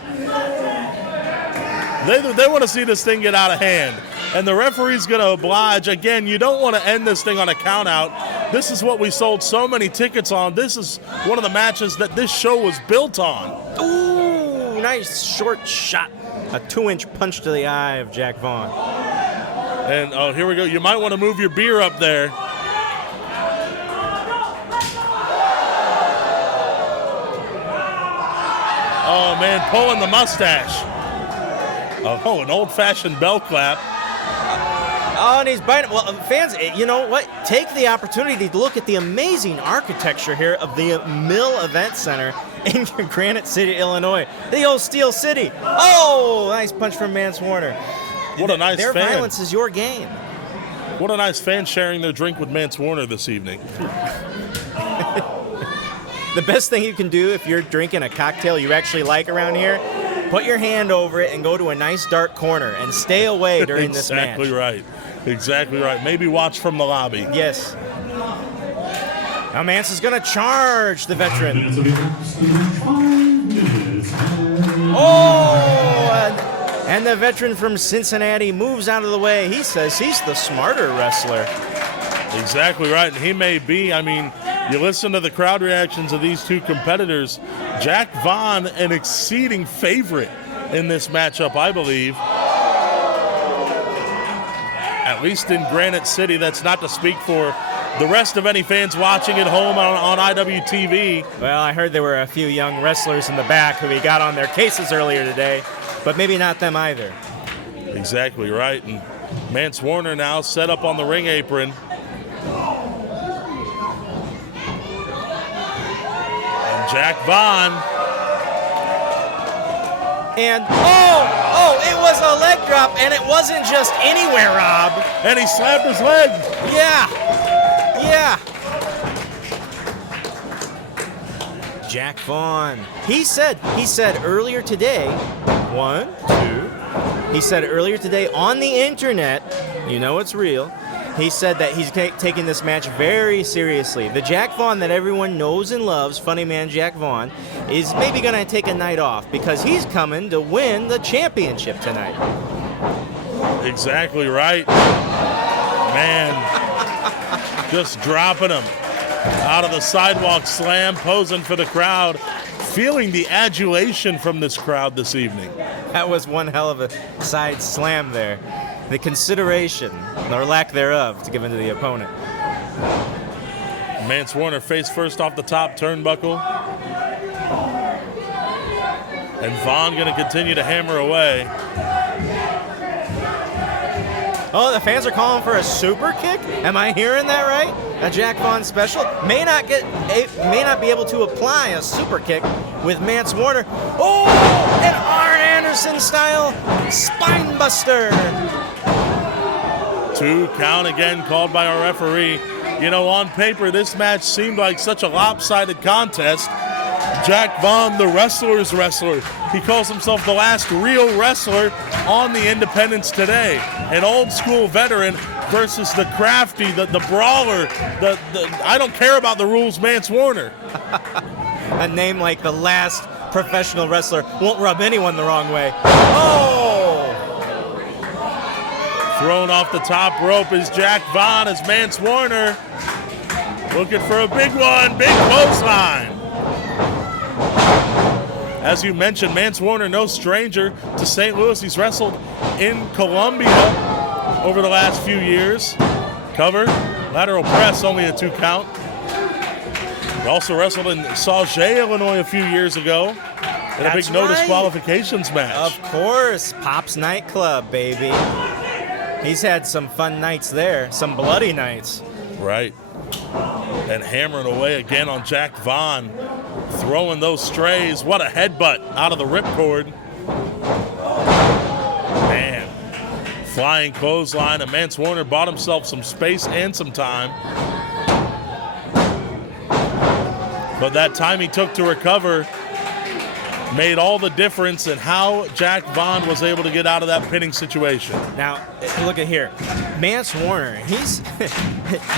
They want to see this thing get out of hand. And the referee's going to oblige. Again, you don't want to end this thing on a count out. This is what we sold so many tickets on. This is one of the matches that this show was built on. Ooh, nice short shot. A 2-inch punch to the eye of Jack Vaughn. And, oh, here we go. You might want to move your beer up there. Oh, man, pulling the mustache. Oh, an old-fashioned bell clap. Oh, and he's biting. Well, fans, you know what? Take the opportunity to look at the amazing architecture here of the Mill Event Center in Granite City, Illinois. The old Steel City. Oh, nice punch from Mance Warner. What a nice Their fan. violence is your game. What a nice fan sharing their drink with Mance Warner this evening. The best thing you can do if you're drinking a cocktail you actually like around here, put your hand over it and go to a nice dark corner and stay away during this match. Exactly right. Exactly right. Maybe watch from the lobby. Yes. Now Mance is going to charge the veteran. Oh! And the veteran from Cincinnati moves out of the way. He says he's the smarter wrestler. Exactly right. And he may be. I mean, you listen to the crowd reactions of these two competitors. Jack Vaughn, an exceeding favorite in this matchup, I believe. At least in Granite City. That's not to speak for the rest of any fans watching at home on IWTV. Well, I heard there were a few young wrestlers in the back who he got on their cases earlier today, but maybe not them either. Exactly right. And Mance Warner now set up on the ring apron. And Jack Vaughn. And, it was a leg drop, and it wasn't just anywhere, Rob. And he slapped his leg. Yeah. Jack Vaughn. He said earlier today, he said earlier today on the internet, you know it's real, he said that he's taking this match very seriously. The Jack Vaughn that everyone knows and loves, funny man Jack Vaughn, is maybe going to take a night off because he's coming to win the championship tonight. Exactly right. Man, just dropping him out of the sidewalk slam, posing for the crowd, feeling the adulation from this crowd this evening. That was one hell of a side slam there. The consideration, or lack thereof, to give into the opponent. Mance Warner face first off the top turnbuckle. And Vaughn going to continue to hammer away. Oh, the fans are calling for a super kick? Am I hearing that right? A Jack Vaughn special? May not be able to apply a super kick with Mance Warner. Oh, an Arn Anderson style spine buster. 2 count again called by our referee. You know, on paper, this match seemed like such a lopsided contest. Jack Vaughn, the wrestler's wrestler. He calls himself the last real wrestler on the independents today. An old school veteran versus the crafty, the brawler, the I don't care about the rules, Mance Warner. A name like the last professional wrestler won't rub anyone the wrong way. Oh! Thrown off the top rope is Jack Vaughn as Mance Warner looking for a big one, big clothesline. As you mentioned, Mance Warner, no stranger to St. Louis. He's wrestled in Columbia over the last few years. Cover, lateral press, only a 2 count. He also wrestled in Sawyer, Illinois a few years ago in a big no disqualifications match. Of course, Pop's Nightclub, baby. He's had some fun nights there, some bloody nights. Right. And hammering away again on Jack Vaughn. Throwing those strays. What a headbutt out of the ripcord. Man. Flying clothesline. And Mance Warner bought himself some space and some time. But that time he took to recover made all the difference in how Jack Vaughn was able to get out of that pinning situation. Now, look at here. Mance Warner, he's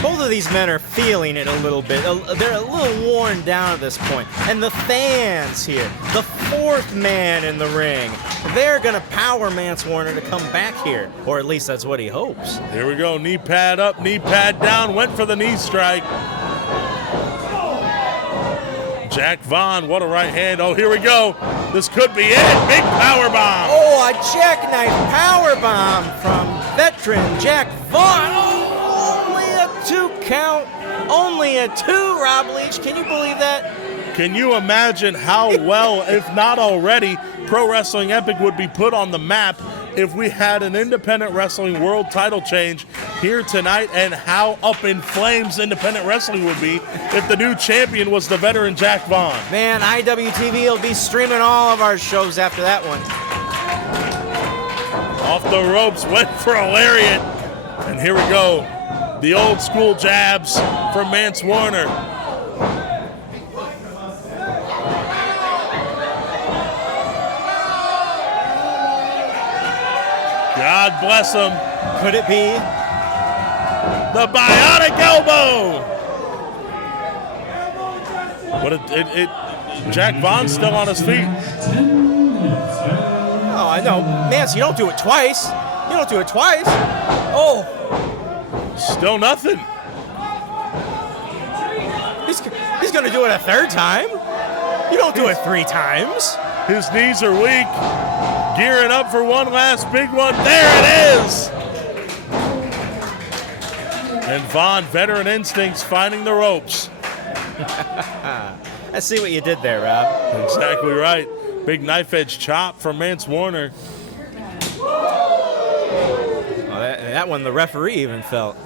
both of these men are feeling it a little bit. They're a little worn down at this point. And the fans here, the fourth man in the ring, they're going to power Mance Warner to come back here, or at least that's what he hopes. Here we go, knee pad up, knee pad down, went for the knee strike. Jack Vaughn, what a right hand. Oh, here we go. This could be it. Big power bomb. Oh, a jackknife power bomb from veteran Jack Vaughn. Oh, only a 2 count. Only a 2, Rob Leach. Can you believe that? Can you imagine how well, if not already, Pro Wrestling Epic would be put on the map if we had an independent wrestling world title change here tonight, and how up in flames independent wrestling would be if the new champion was the veteran Jack Vaughn. Man, IWTV will be streaming all of our shows after that one. Off the ropes, went for a lariat. And here we go. The old school jabs from Mance Warner. God bless him. Could it be the bionic elbow? But Jack Vaughn's still on his feet. Oh, I know. Mance, you don't do it twice. You don't do it twice. Oh. Still nothing. He's going to do it a 3rd time. You don't do it 3 times. His knees are weak. Gearing up for one last big one. There it is. And Vaughn, veteran instincts, finding the ropes. I see what you did there, Rob. Exactly right. Big knife edge chop from Mance Warner. Well, that one the referee even felt.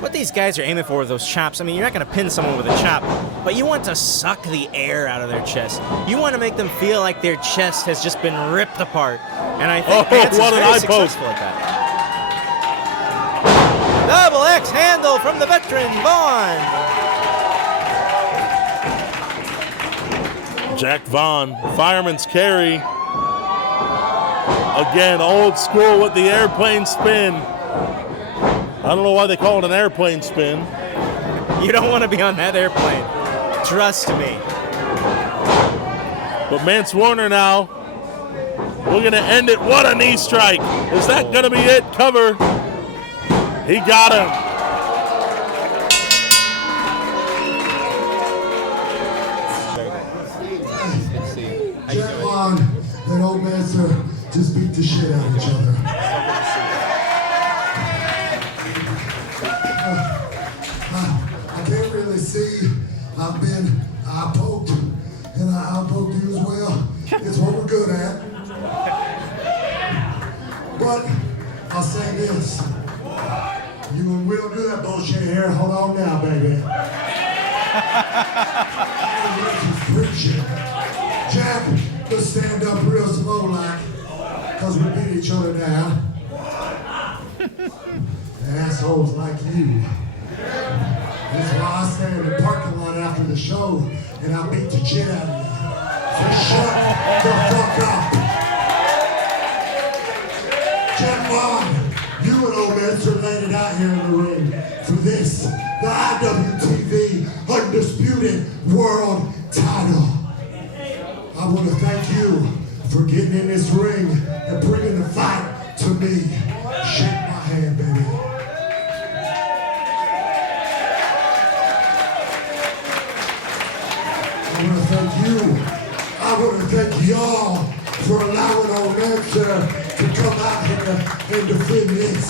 What these guys are aiming for with those chops, I mean, you're not going to pin someone with a chop, but you want to suck the air out of their chest. You want to make them feel like their chest has just been ripped apart. And I think Mance is very successful at that. Double X handle from the veteran Vaughn. Jack Vaughn, fireman's carry. Again, old school with the airplane spin. I don't know why they call it an airplane spin. You don't want to be on that airplane. Trust me. But Mance Warner now, we're going to end it. What a knee strike. Is that going to be it? Cover. He got him. Jack Vaughn and old Mance just beat the shit out of each other. I can't really see. I've been poked, and I poked you as well. It's what we're good at. But I'll say this. We don't do that bullshit here. Hold on now, baby. Jack, let's stand up real slow like, because we beat each other down. Assholes like you. This is why I stand in the parking lot after the show and I beat the shit out of you. So shut the fuck up. Jack Vaughn, you and old Mance are laying it out here in the ring for this, the IWTV Undisputed World Title. I want to thank you for getting in this ring and bringing the fight to me. Shake my hand, baby. I want to thank you. I want to thank y'all for allowing old Mance to come out here and defend this.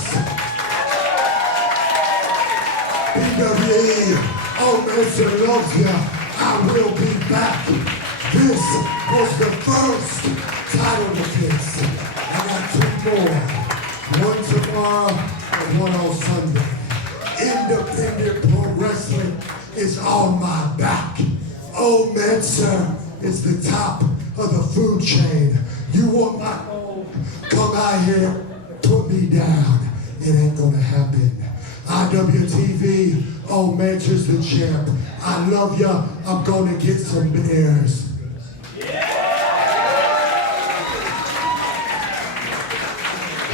PWE, old Mance loves you. I will be back. This was the first title defense. I got 2 more. One tomorrow and one on Sunday. Independent pro wrestling is on my back. Old Mance is the top of the food chain. You want my come out here, put me down. It ain't gonna happen. IWTV, oh, Mance is the champ. I love ya, I'm gonna get some beers.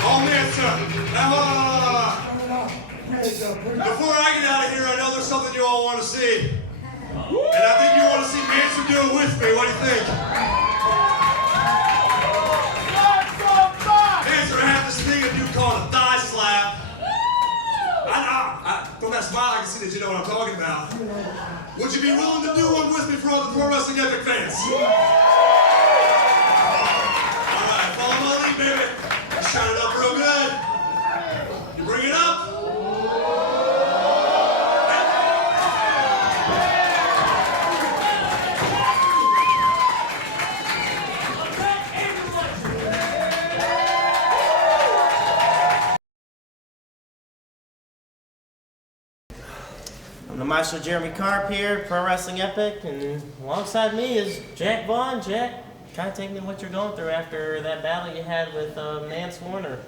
Oh, Mance, before I get out of here, I know there's something you all want to see. And I think you want to see Mance do it with me. What do you think? Mance, we're gonna have this thing that you call a thigh slap. From that smile, I can see that you know what I'm talking about. Would you be willing to do one with me for all the Pro Wrestling Epic fans? All right, follow my lead, baby. You shine it up real good. You bring it up. I'm the Maestro Jeremy Karp here, Pro Wrestling Epic, and alongside me is Jack Vaughn. Jack, kind of take me what you're going through after that battle you had with Mance Warner.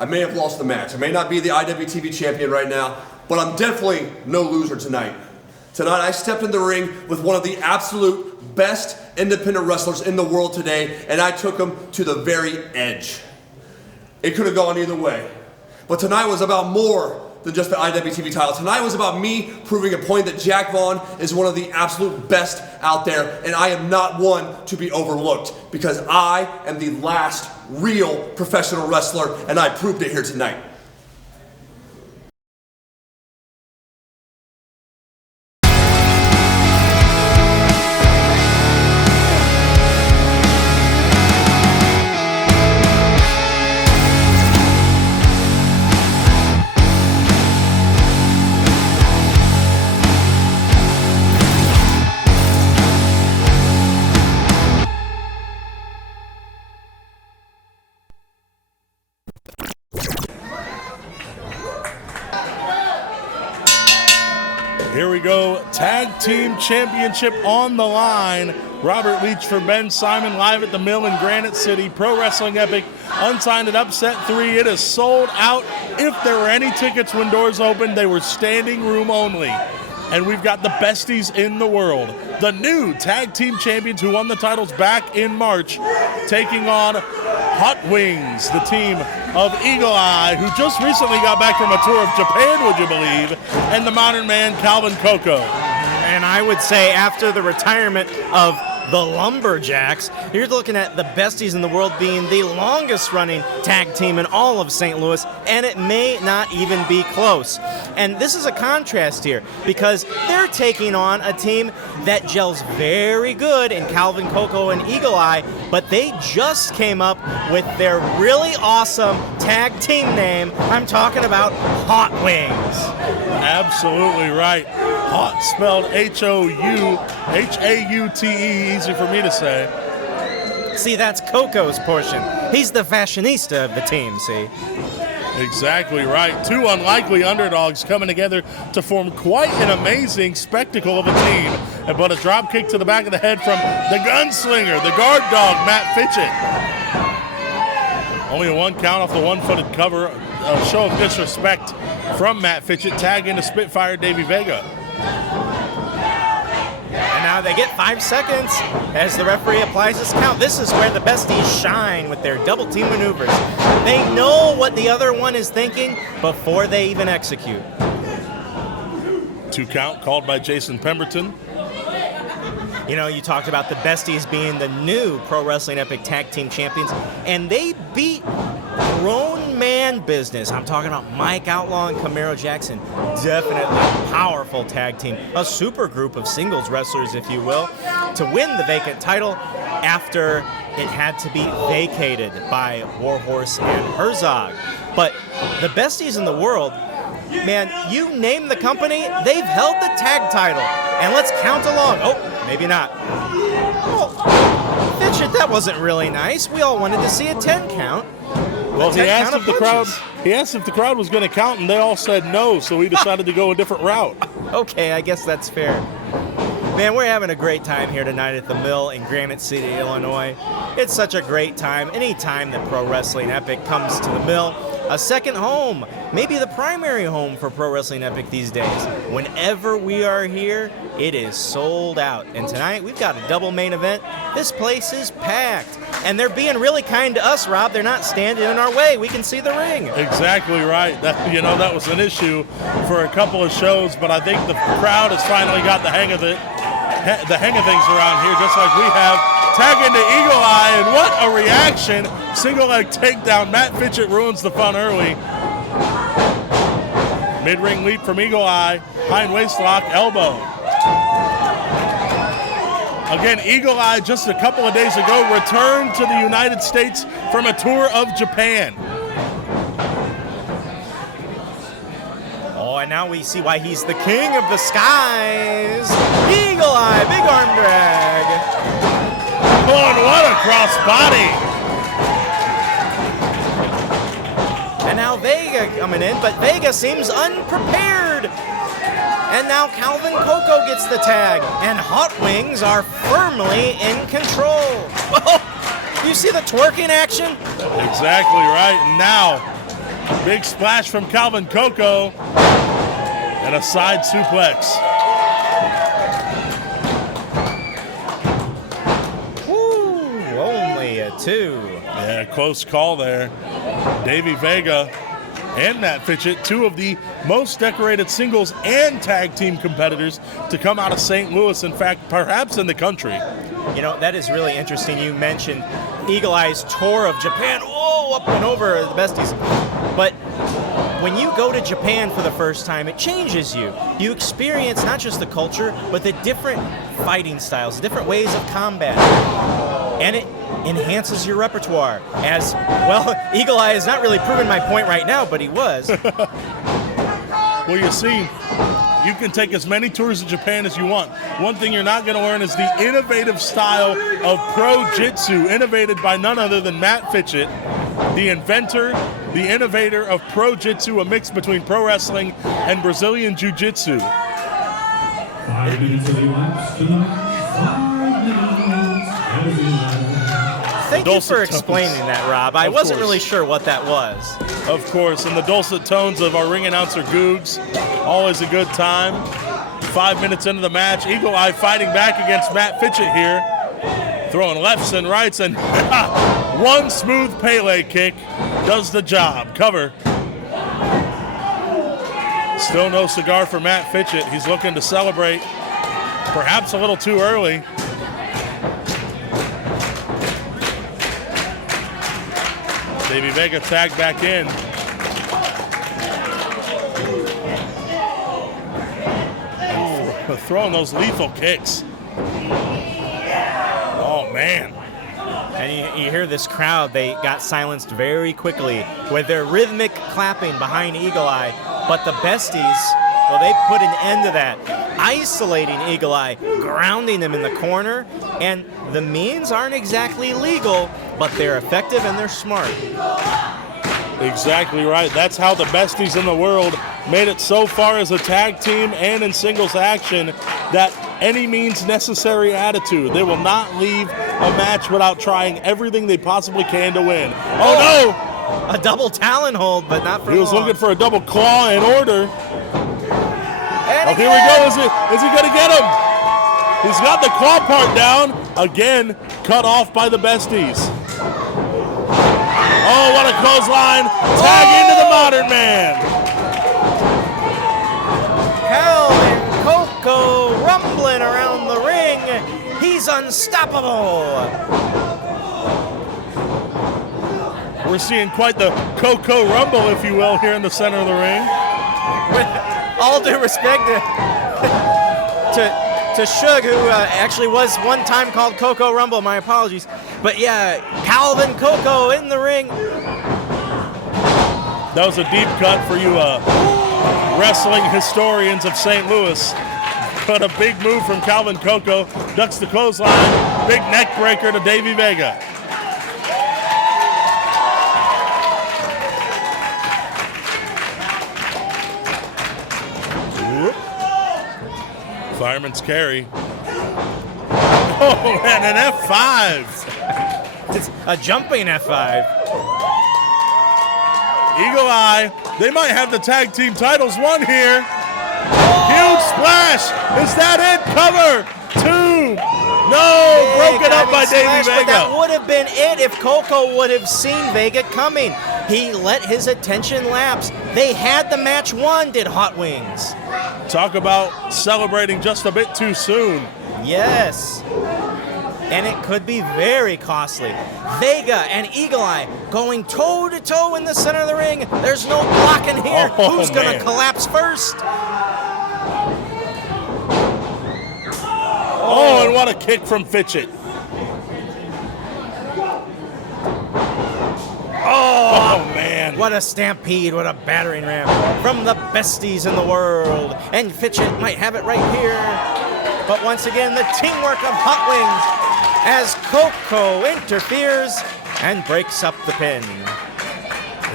I may have lost the match. I may not be the IWTV champion right now, but I'm definitely no loser tonight. Tonight I stepped in the ring with one of the absolute best independent wrestlers in the world today, and I took him to the very edge. It could have gone either way. But tonight was about more than just the IWTV title. Tonight was about me proving a point that Jack Vaughn is one of the absolute best out there, and I am not one to be overlooked because I am the last real professional wrestler, and I proved it here tonight. Here we go, Tag Team Championship on the line. Robert Leach for Ben Simon, live at the Mill in Granite City. Pro Wrestling Epic, Unsigned and Upset 3. It is sold out. If there were any tickets when doors opened, they were standing room only. And we've got the Besties in the world, the new Tag Team Champions who won the titles back in March, taking on Hot Wings, the team of Eagle Eye, who just recently got back from a tour of Japan, would you believe, and the Modern Man, Calvin Coco. And I would say after the retirement of the Lumberjacks, you're looking at the Besties in the world being the longest running tag team in all of St. Louis, and it may not even be close. And this is a contrast here because they're taking on a team that gels very good in Calvin Coco and Eagle Eye, but they just came up with their really awesome tag team name. I'm talking about Hot Wings. Absolutely right. Hot spelled H-O-U-H-A-U-T-E, easy for me to say. See, that's Coco's portion. He's the fashionista of the team, see? Exactly right. Two unlikely underdogs coming together to form quite an amazing spectacle of a team. But a drop kick to the back of the head from the gunslinger, the guard dog, Matt Fitchett. Only a one count off the one-footed cover. A show of disrespect from Matt Fitchett, tagging the Spitfire Davey Vega. And now they get 5 seconds as the referee applies his count. This is where the Besties shine with their double team maneuvers. They know what the other one is thinking before they even execute. 2 count called by Jason Pemberton. You know, you talked about the Besties being the new Pro Wrestling Epic Tag Team Champions, and they beat grown man business. I'm talking about Mike Outlaw and Camaro Jackson. Definitely a powerful tag team, a super group of singles wrestlers, if you will, to win the vacant title after it had to be vacated by Warhorse and Herzog. But the Besties in the world, man, you name the company, they've held the tag title. And let's count along. Oh, maybe not. Oh, Fitchett, that wasn't really nice. We all wanted to see a 10 count. Well, he asked if the crowd was going to count, and they all said no, so he decided to go a different route. Okay, I guess that's fair. Man, we're having a great time here tonight at the Mill in Granite City, Illinois. It's such a great time. Anytime that Pro Wrestling Epic comes to the Mill, a second home, maybe the primary home for Pro Wrestling Epic these days. Whenever we are here, it is sold out. And tonight, we've got a double main event. This place is packed. And they're being really kind to us, Rob. They're not standing in our way. We can see the ring. Exactly right. That was an issue for a couple of shows, but I think the crowd has finally got the hang of things around here, just like we have. Tag into Eagle Eye, and what a reaction. Single leg takedown. Matt Fitchett ruins the fun early. Mid-ring leap from Eagle Eye. Hind waist lock, elbow. Again, Eagle Eye just a couple of days ago returned to the United States from a tour of Japan. Oh, and now we see why he's the king of the skies. Eagle Eye, big arm drag. Oh, and what a cross body. And now Vega coming in, but Vega seems unprepared. And now Calvin Coco gets the tag, and Hot Wings are firmly in control. Oh, you see the twerking action? Exactly right. And now, big splash from Calvin Coco, and a side suplex. Woo, only a 2. Yeah, close call there. Davey Vega and Matt Fitchett, two of the most decorated singles and tag team competitors to come out of St. Louis, in fact, perhaps in the country. You know, that is really interesting. You mentioned Eagle Eye's tour of Japan. Oh, up and over the Besties. But when you go to Japan for the first time, it changes you. You experience not just the culture, but the different fighting styles, the different ways of combat. And it enhances your repertoire. As, well, Eagle Eye is not really proving my point right now, but he was. Well, you see, you can take as many tours of Japan as you want. One thing you're not going to learn is the innovative style of pro-jitsu, innovated by none other than Matt Fitchett, the inventor, the innovator of pro-jitsu, a mix between pro wrestling and Brazilian jiu-jitsu. 5 minutes of elapsed tonight. 5 minutes of elapsed. Thank you for explaining that, Rob. I wasn't really sure what that was. Of course, and the dulcet tones of our ring announcer Googs, always a good time. 5 minutes into the match, Eagle Eye fighting back against Matt Fitchett here, throwing lefts and rights, and one smooth Pele kick does the job. Cover. Still no cigar for Matt Fitchett. He's looking to celebrate, perhaps a little too early. Davey Vega tagged back in. Ooh, throwing those lethal kicks. Oh, man. And you hear this crowd, they got silenced very quickly with their rhythmic clapping behind Eagle Eye. But the Besties, well, they put an end to that, isolating Eagle Eye, grounding him in the corner. And the means aren't exactly legal, but they're effective and they're smart. Exactly right. That's how the Besties in the world made it so far as a tag team and in singles action, that any means necessary attitude. They will not leave a match without trying everything they possibly can to win. Oh no! A double talon hold, but not for He was long. looking for a double claw in order. Oh, here we go. Is he going to get him? He's got the claw part down. Again, cut off by the Besties. Oh, what a clothesline. Tag into the Modern Man. Calvin Coco rumbling around the ring. He's unstoppable. We're seeing quite the Coco Rumble, if you will, here in the center of the ring. With all due respect to Shug, who actually was one time called Coco Rumble, my apologies. But yeah, Calvin Coco in the ring. That was a deep cut for you wrestling historians of St. Louis. But a big move from Calvin Coco. Ducks the clothesline. Big neck breaker to Davey Vega. Fireman's carry. Oh, and an F5. It's a jumping F5. Eagle Eye, they might have the tag team titles won here. Huge splash. Is that it? Cover. 2. No, broken up by Davey But Vega. that would have been it if Coco would have seen Vega coming. He let his attention lapse. They had the match won, did Hot Wings. Talk about celebrating just a bit too soon. Yes. And it could be very costly. Vega and Eagle Eye going toe-to-toe in the center of the ring. There's no blocking here. Oh, Who's going man. to collapse first? Oh, and what a kick from Fitchett. Oh, man. What a stampede, what a battering ram from the besties in the world. And Fitchett might have it right here. But once again, the teamwork of Hot Wings as Coco interferes and breaks up the pin.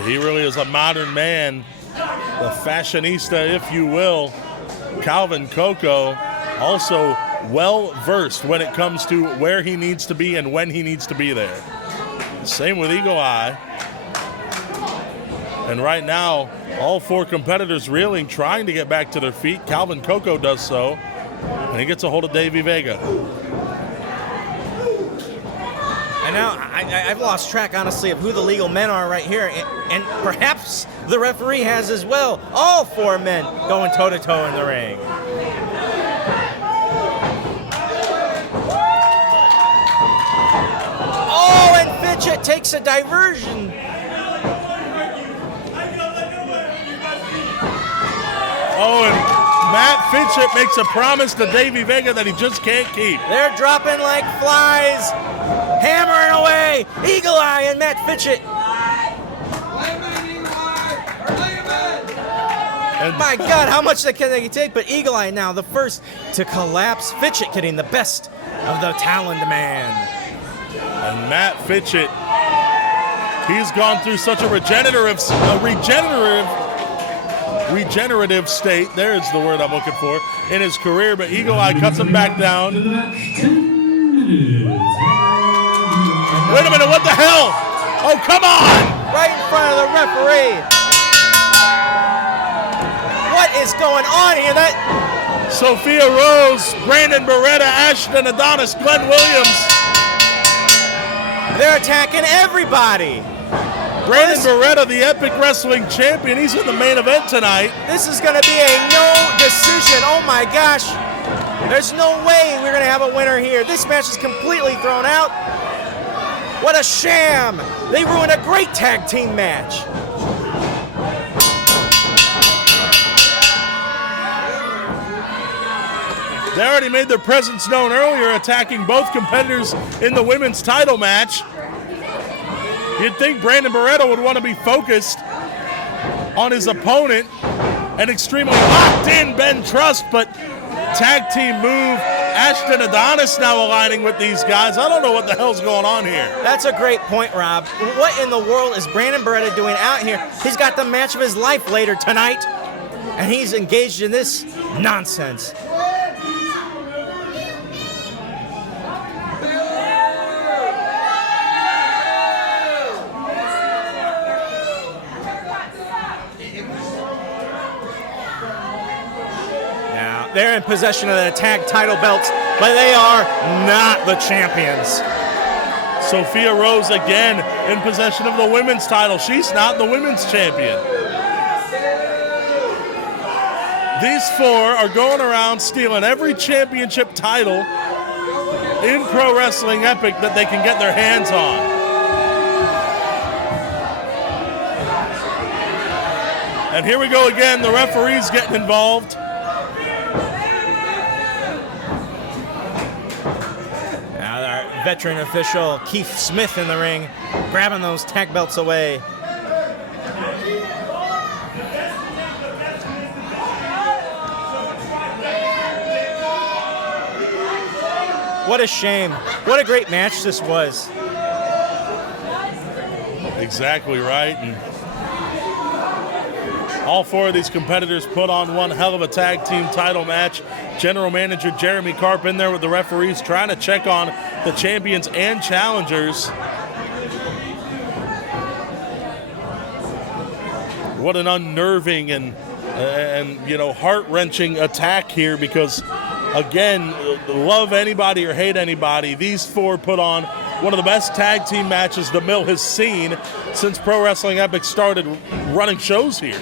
He really is a modern man, the fashionista, if you will. Calvin Coco, also well-versed when it comes to where he needs to be and when he needs to be there. Same with Eagle Eye. And right now, all 4 competitors reeling, trying to get back to their feet. Calvin Coco does so, and he gets a hold of Davey Vega. And now I've lost track, honestly, of who the legal men are right here. And perhaps the referee has as well. All 4 men going toe-to-toe in the ring. Oh, and Fitchett takes a diversion. Oh, and Matt Fitchett makes a promise to Davey Vega that he just can't keep. They're dropping like flies, hammering away. Eagle Eye and Matt Fitchett. And My God, how much can they take? But Eagle Eye now the first to collapse. Fitchett getting the best of the Talon man. And Matt Fitchett, he's gone through such a regenerative state, there's the word I'm looking for, in his career, but Eagle Eye cuts him back down. Wait a minute, what the hell? Oh, come on! Right in front of the referee. What is going on here? Sophia Rose, Brandon Barretta, Ashton, Adonis, Glenn Williams. They're attacking everybody. Brandon Barretta, the Epic Wrestling Champion, he's in the main event tonight. This is going to be a no decision. Oh my gosh. There's no way we're going to have a winner here. This match is completely thrown out. What a sham. They ruined a great tag team match. They already made their presence known earlier, attacking both competitors in the women's title match. You'd think Brandon Barretta would want to be focused on his opponent, an extremely locked-in Ben Trust, but tag team move. Ashton Adonis now aligning with these guys. I don't know what the hell's going on here. That's a great point, Rob. What in the world is Brandon Barretta doing out here? He's got the match of his life later tonight, and he's engaged in this nonsense. They're in possession of the tag title belts, but they are not the champions. Sophia Rose again in possession of the women's title. She's not the women's champion. These 4 are going around stealing every championship title in Pro Wrestling Epic that they can get their hands on. And here we go again, the referee's getting involved. Veteran official Keith Smith in the ring, grabbing those tag belts away. What a shame. What a great match this was. Exactly right. And all 4 of these competitors put on one hell of a tag team title match. General Manager Jeremy Karp in there with the referees trying to check on the champions and challengers. what an unnerving and you know, heart-wrenching attack here, because again, love anybody or hate anybody, these four put on one of the best tag team matches the Mill has seen since Pro Wrestling Epic started running shows here.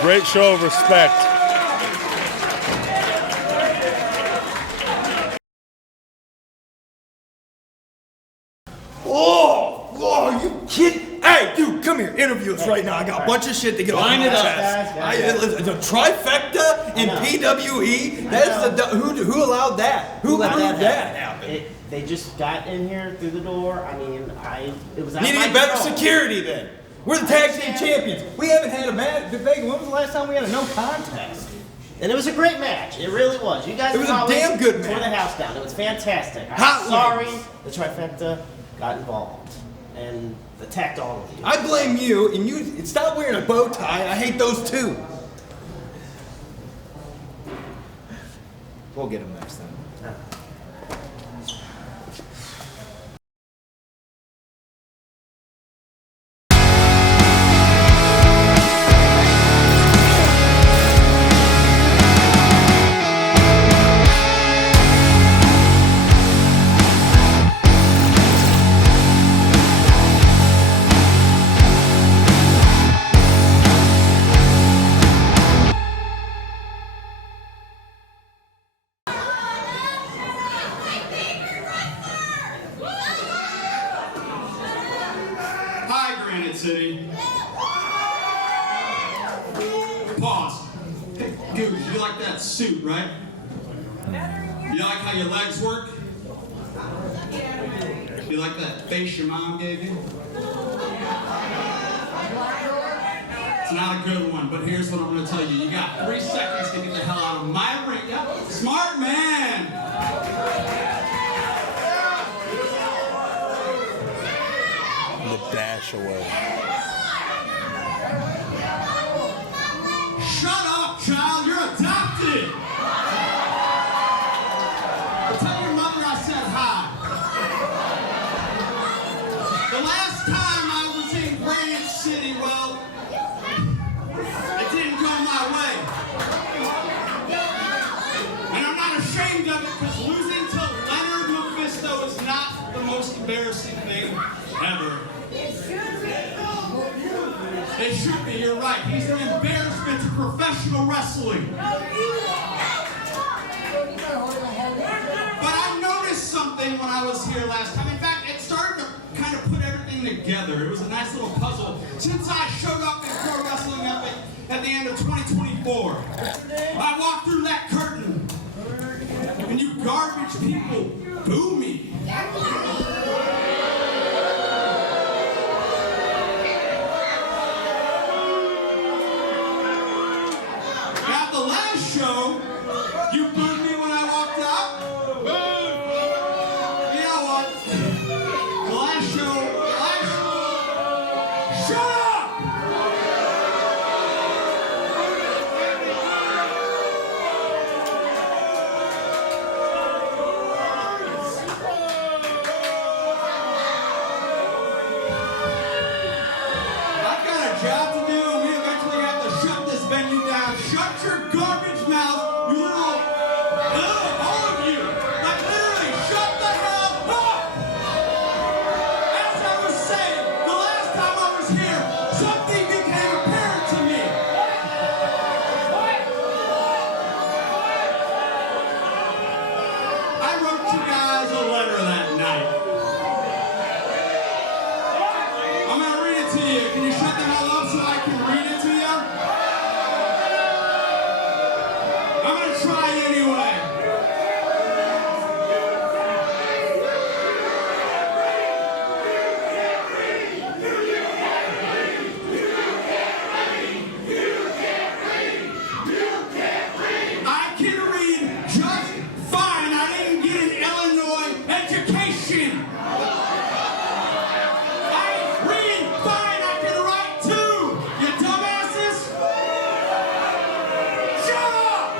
Great show of respect. Oh, you kidding? Hey, dude, come here. Interview us right now. I got a bunch of shit to get off my chest. The trifecta in PWE. That's the who allowed that? Who allowed that happen? They just got in here through the door. I mean, it was. Needed better security then. We're the tag team champions. We haven't had a match. When was the last time we had a no contest? And it was a great match. It really was. You guys. It was a damn good match. Tore the house down. It was fantastic. I'm sorry the trifecta got involved and attacked all of you. I blame you, and you stop wearing a bow tie. I hate those too. We'll get them next time. City. Pause. Hey, dude, you like that suit, right? You like how your legs work? You like that face your mom gave you? It's not a good one, but here's what I'm going to tell you. You got 3 seconds to get the hell out of my ring. Yeah. Smart man! The dash away. Shut up, child. You're adopted. Tell your mother I said hi. The last time I was in Granite City, well, it didn't go my way. And I'm not ashamed of it, because losing to Leonard Mephisto is not the most embarrassing thing ever. It should be, you're right. He's an embarrassment to professional wrestling. But I noticed something when I was here last time. In fact, it started to kind of put everything together. It was a nice little puzzle. Since I showed up in Pro Wrestling Epic at the end of 2024, I walked through that curtain, and you garbage people boo me. At the last show, you booed me when I walked out. You know what? The last show, shut up! I've got a job to do, and we eventually have to shut this venue down. Shut your garbage mouth, you little, all of you. Like literally, shut the hell up! As I was saying, the last time I was here, something became apparent to me. I wrote you guys a letter that night. I'm gonna read it to you. Can you shut the hell up so I can read it to you? I'm gonna try anyway. I can read just fine. I didn't get an Illinois education. I read fine. I can write too. You dumbasses. Shut up!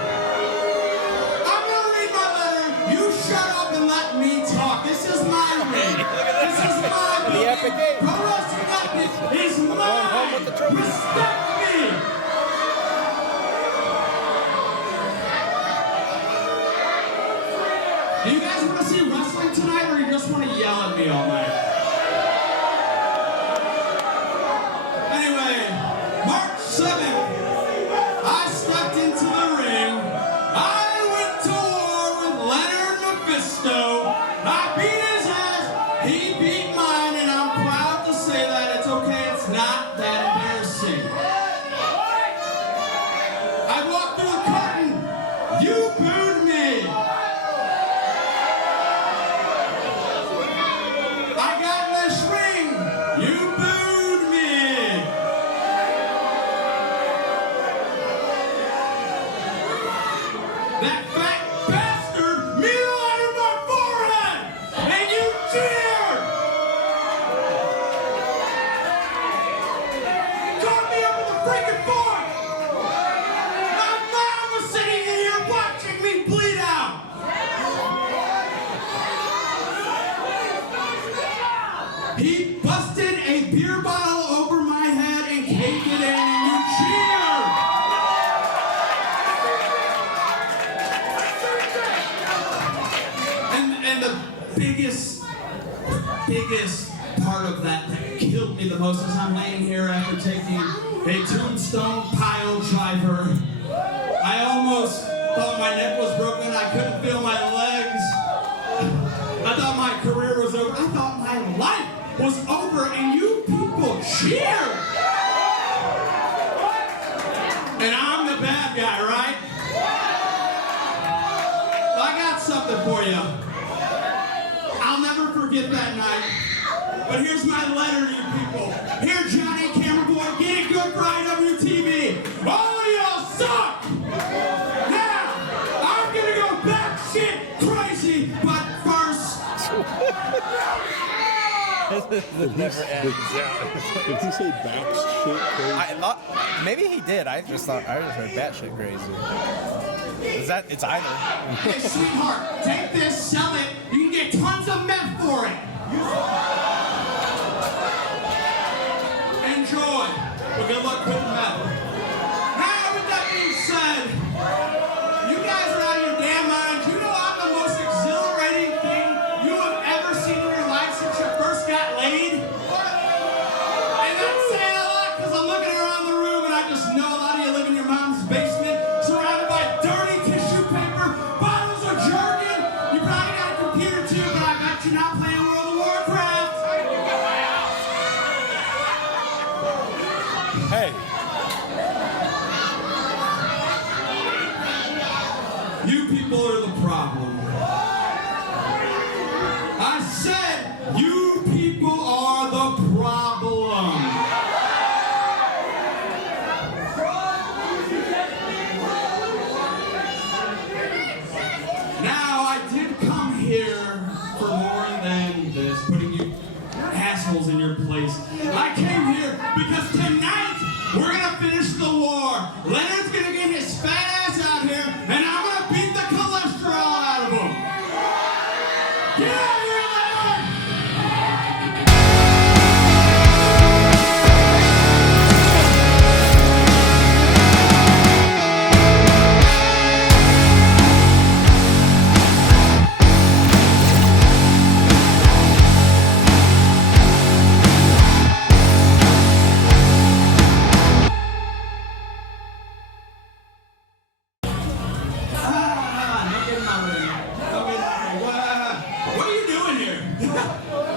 Epic 8. Pro Wrestling Epic is mine. Respect me. Do you guys want to see wrestling tonight, or you just want to yell at me all night? Anyway, March 7th, I stepped into the ring. I went to war with Leonard Mephisto. I beat his ass. He beat mine, and I'm proud to say that. It's okay. It's not that embarrassing. I walked through a curtain. You booed me. I got in this ring. You booed me. That fat bastard mutilated my forehead, and you cheered. Caught me up with a freaking fork. My mom was sitting here watching me bleed out. He busted a beer bottle over my head and caved it in, and you cheered. And the biggest part of that killed me the most is I'm laying here after taking a tombstone pile driver. I almost thought my neck was broken. I couldn't feel my legs. I thought my career was over. I thought my life was over, and you people cheered. And I'm the bad guy, right? I got something for you. I'll never forget that night. But here's my letter to you people. Here, Johnny, camera boy, get it good for IWTV. All of y'all suck. Now, I'm gonna go batshit crazy, but first. It never ends. Did he say back shit crazy? I thought maybe he did. I just heard batshit crazy. It's either. Hey, sweetheart, take this, sell it. You can get tons of meth for it. Enjoy. Well, good luck with the meth. Now, with that being said, you guys are out of your damn minds. You know I'm the most exhilarating thing you have ever seen in your life since you first got laid. And that's saying a lot because I'm looking around the room and I just know a lot of you live in your mom's basement, surrounded by dirty tissue paper, bottles of jargon. You probably got a computer too, but I bet you're not playing World of Warcraft. Hey. You people are the problem. I said you people are the problem. Now, I did come here for more than this, putting you assholes in your place. I came here because tonight we're gonna finish the war. Leonard's gonna get his fat ass out here, and I'm gonna beat the cholesterol out of him. Get out of here, Leonard! What are you doing here?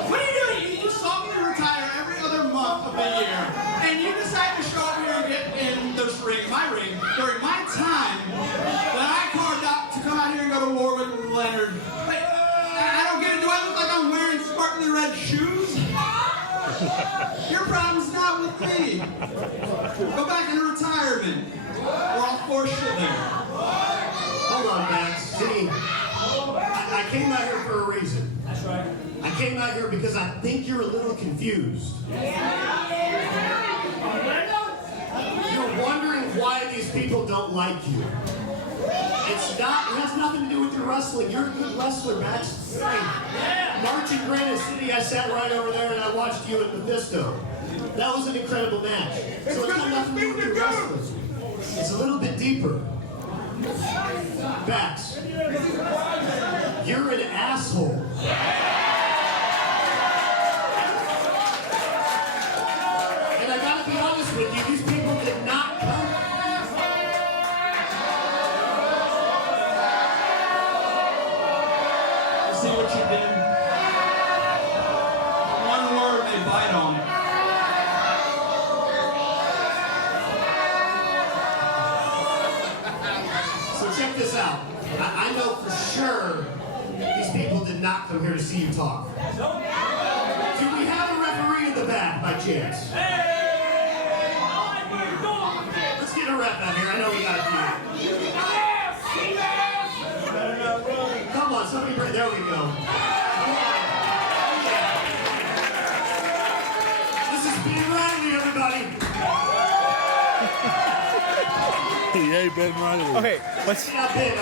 What are you doing? You saw me retire every other month of the year, and you decided to show up here and get in this ring, my ring, during my time that I carved out to come out here and go to war with Leonard. Wait, I don't get it. Do I look like I'm wearing sparkly red shoes? Your problem's not with me. Go back into retirement, or I'll force you there. Hold on, Max. See, I came out here for a reason. That's right. I came out here because I think you're a little confused. You're wondering why these people don't like you. It has nothing to do with your wrestling. You're a good wrestler, Max. March in Granite City, I sat right over there and I watched you at Mephisto. That was an incredible match. So it's got nothing to do with your wrestling. It's a little bit deeper. Bax, you're an asshole. And I gotta be honest with you, these people did not come. See what you did? One word they bite on. So check this out. I know for sure these people did not come here to see you talk. Do we have a referee in the back by chance? Let's get a ref out here. I know we got a few. Come on, somebody bring, there we go. This is Ben Riley, everybody. Yay, Ben Riley. Okay, let's. The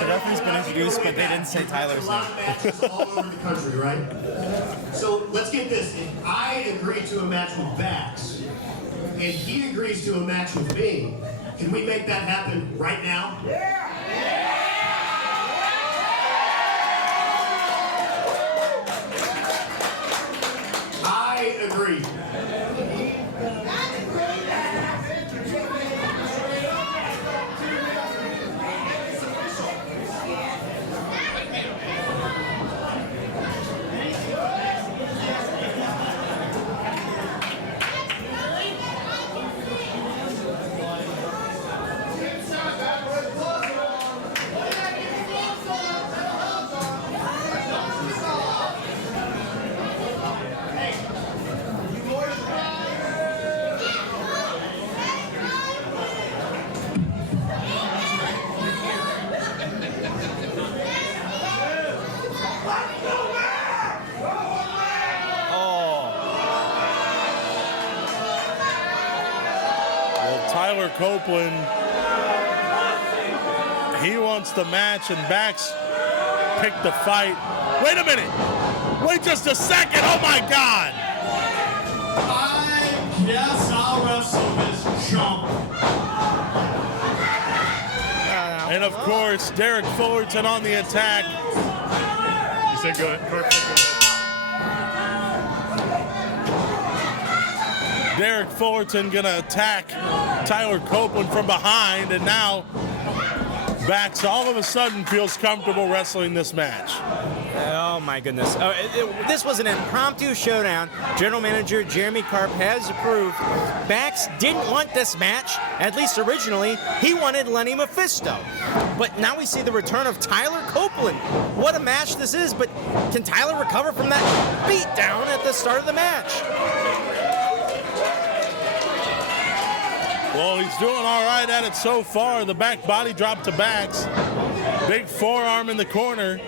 referee's been introduced, but they didn't say Tyler's name. A lot of matches all over the country, right? So let's get this. If I agree to a match with Bax, and he agrees to a match with me, can we make that happen right now? I agree. Copeland, he wants the match, and Bax picked the fight. Wait a minute! Wait just a second! Oh my God! I guess I'll wrestle this chump. And of course, Derek Fullerton on the attack. You said good. Perfect. Derek Fullerton gonna attack Tyler Copeland from behind, and now Bax all of a sudden feels comfortable wrestling this match. Oh my goodness. This was an impromptu showdown. General Manager Jeremy Karp has approved. Bax didn't want this match, at least originally. He wanted Lenny Mephisto. But now we see the return of Tyler Copeland. What a match this is, but can Tyler recover from that beat down at the start of the match? Well, he's doing all right at it so far. The back body drop to Bax. Big forearm in the corner.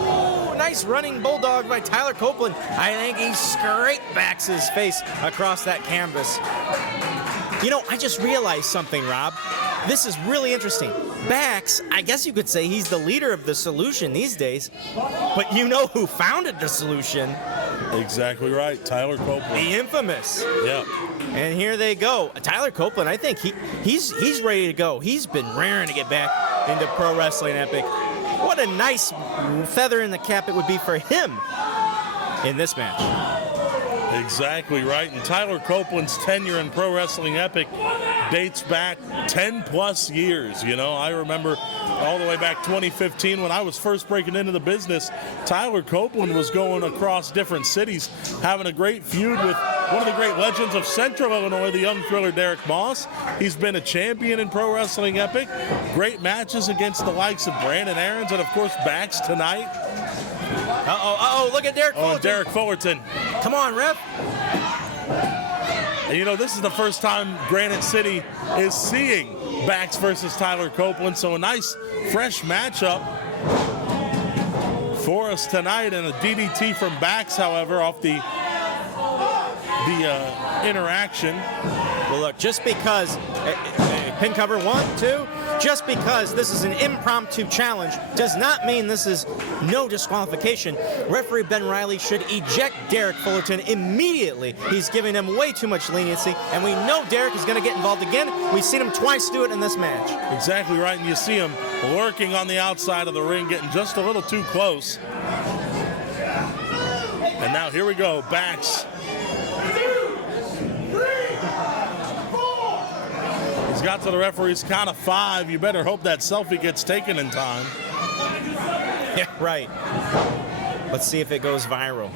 Ooh, nice running bulldog by Tyler Copeland. I think he scraped Bax's face across that canvas. You know, I just realized something, Rob. This is really interesting. Bax, I guess you could say he's the leader of the Solution these days. But you know who founded the Solution? Exactly right, Tyler Copeland. The infamous. Yeah. And here they go. Tyler Copeland, I think he's ready to go. He's been raring to get back into Pro Wrestling Epic. What a nice feather in the cap it would be for him in this match. Exactly right. And Tyler Copeland's tenure in Pro Wrestling Epic dates back 10 plus years. You know, I remember all the way back 2015 when I was first breaking into the business. Tyler Copeland was going across different cities, having a great feud with one of the great legends of Central Illinois, the young thriller Derek Moss. He's been a champion in Pro Wrestling Epic. Great matches against the likes of Brandon Aarons and, of course, Bax tonight. Look at Derek Fullerton. Oh, Derek Fullerton. Come on, ref. And you know, this is the first time Granite City is seeing Bax versus Tyler Copeland, so a nice, fresh matchup for us tonight. And a DDT from Bax, however, off the interaction. Well, look, just because Pin cover 1, 2. Just because this is an impromptu challenge does not mean this is no disqualification. Referee Ben Riley should eject Derek Fullerton immediately. He's giving him way too much leniency, and we know Derek is going to get involved again. We've seen him twice do it in this match. Exactly right, and you see him lurking on the outside of the ring, getting just a little too close. And now here we go, Bax. He's got to the referee's count of 5. You better hope that selfie gets taken in time. Yeah, right. Let's see if it goes viral.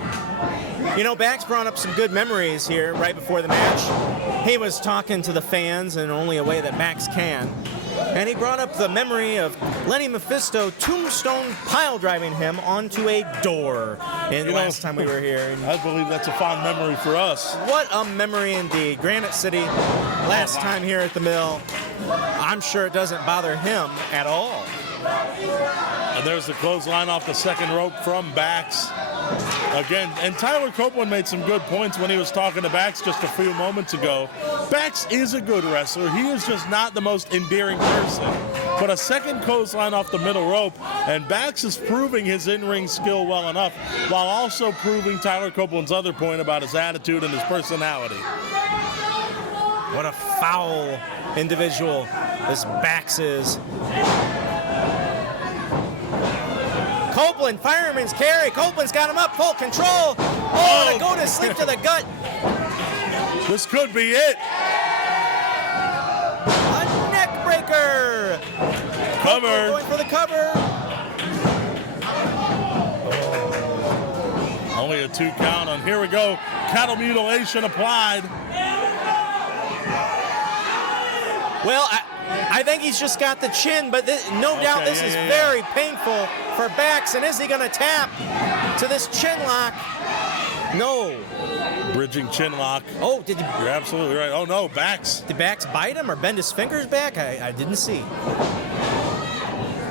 You know, Bax brought up some good memories here right before the match. He was talking to the fans in only a way that Bax can. And he brought up the memory of Lenny Mephisto tombstone pile driving him onto a door last time we were here. I believe that's a fond memory for us. What a memory indeed. Granite City, last time here at the mill. I'm sure it doesn't bother him at all. And there's the clothesline off the second rope from Bax. Again, and Tyler Copeland made some good points when he was talking to Bax just a few moments ago. Bax is a good wrestler. He is just not the most endearing person. But a second clothesline off the middle rope, and Bax is proving his in-ring skill well enough, while also proving Tyler Copeland's other point about his attitude and his personality. What a foul individual this Bax is. Copeland, fireman's carry. Copeland's got him up, full control. Oh, go to sleep to the gut. This could be it. A neck breaker. Cover. Going for the cover. Only a 2 count, and here we go. Cattle mutilation applied. Well, I think he's just got the chin, but no doubt this is very painful for Bax. And is he going to tap to this chin lock? No. Bridging chin lock. Oh, did he? You're absolutely right. Oh, no, Bax. Did Bax bite him or bend his fingers back? I didn't see.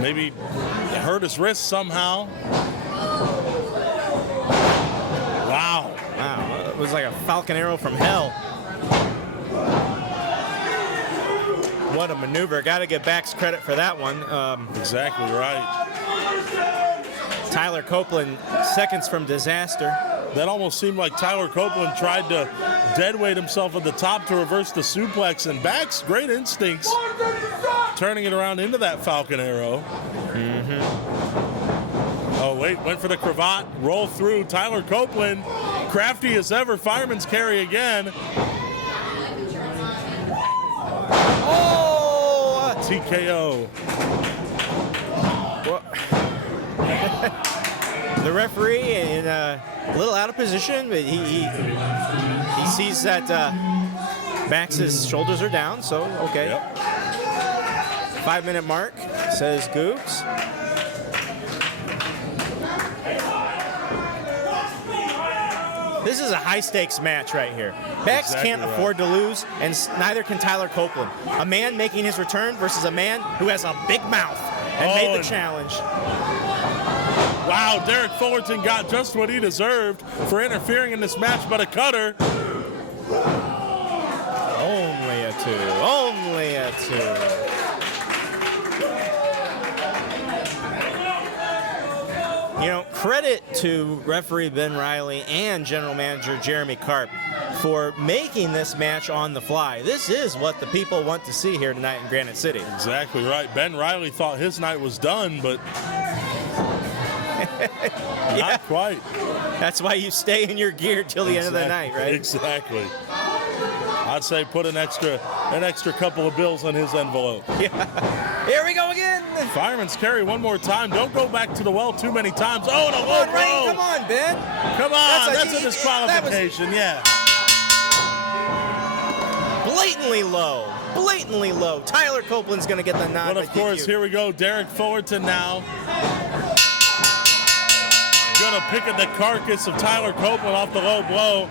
Maybe hurt his wrist somehow. Wow. Wow, it was like a falcon arrow from hell. What a maneuver. Got to give Bax credit for that one. Exactly right. Tyler Copeland, seconds from disaster. That almost seemed like Tyler Copeland tried to deadweight himself at the top to reverse the suplex, and Bax, great instincts, turning it around into that falcon arrow. Oh, wait, went for the cravat, roll through. Tyler Copeland, crafty as ever, fireman's carry again. Oh! TKO. The referee in a little out of position, but he sees that Bax's shoulders are down, so okay. Yep. 5-minute mark, says Googs. This is a high-stakes match right here. Bax can't afford to lose, and neither can Tyler Copeland. A man making his return versus a man who has a big mouth and made the challenge. Wow, Derek Fullerton got just what he deserved for interfering in this match, but a cutter. Only a 2. Only a 2. You know, credit to referee Ben Riley and general manager Jeremy Karp for making this match on the fly. This is what the people want to see here tonight in Granite City. Exactly right. Ben Riley thought his night was done, but not quite. That's why you stay in your gear till the end of the night, right? Exactly. I'd say put an extra couple of bills on his envelope. Yeah. Here we go again. Fireman's carry one more time. Don't go back to the well too many times. Oh, and a low blow. Come on, Ben. Come on. That's a disqualification. Yeah. Blatantly low. Blatantly low. Tyler Copeland's going to get the nod. But of course, here we go. Derek Fullerton now. Gonna pick at the carcass of Tyler Copeland off the low blow.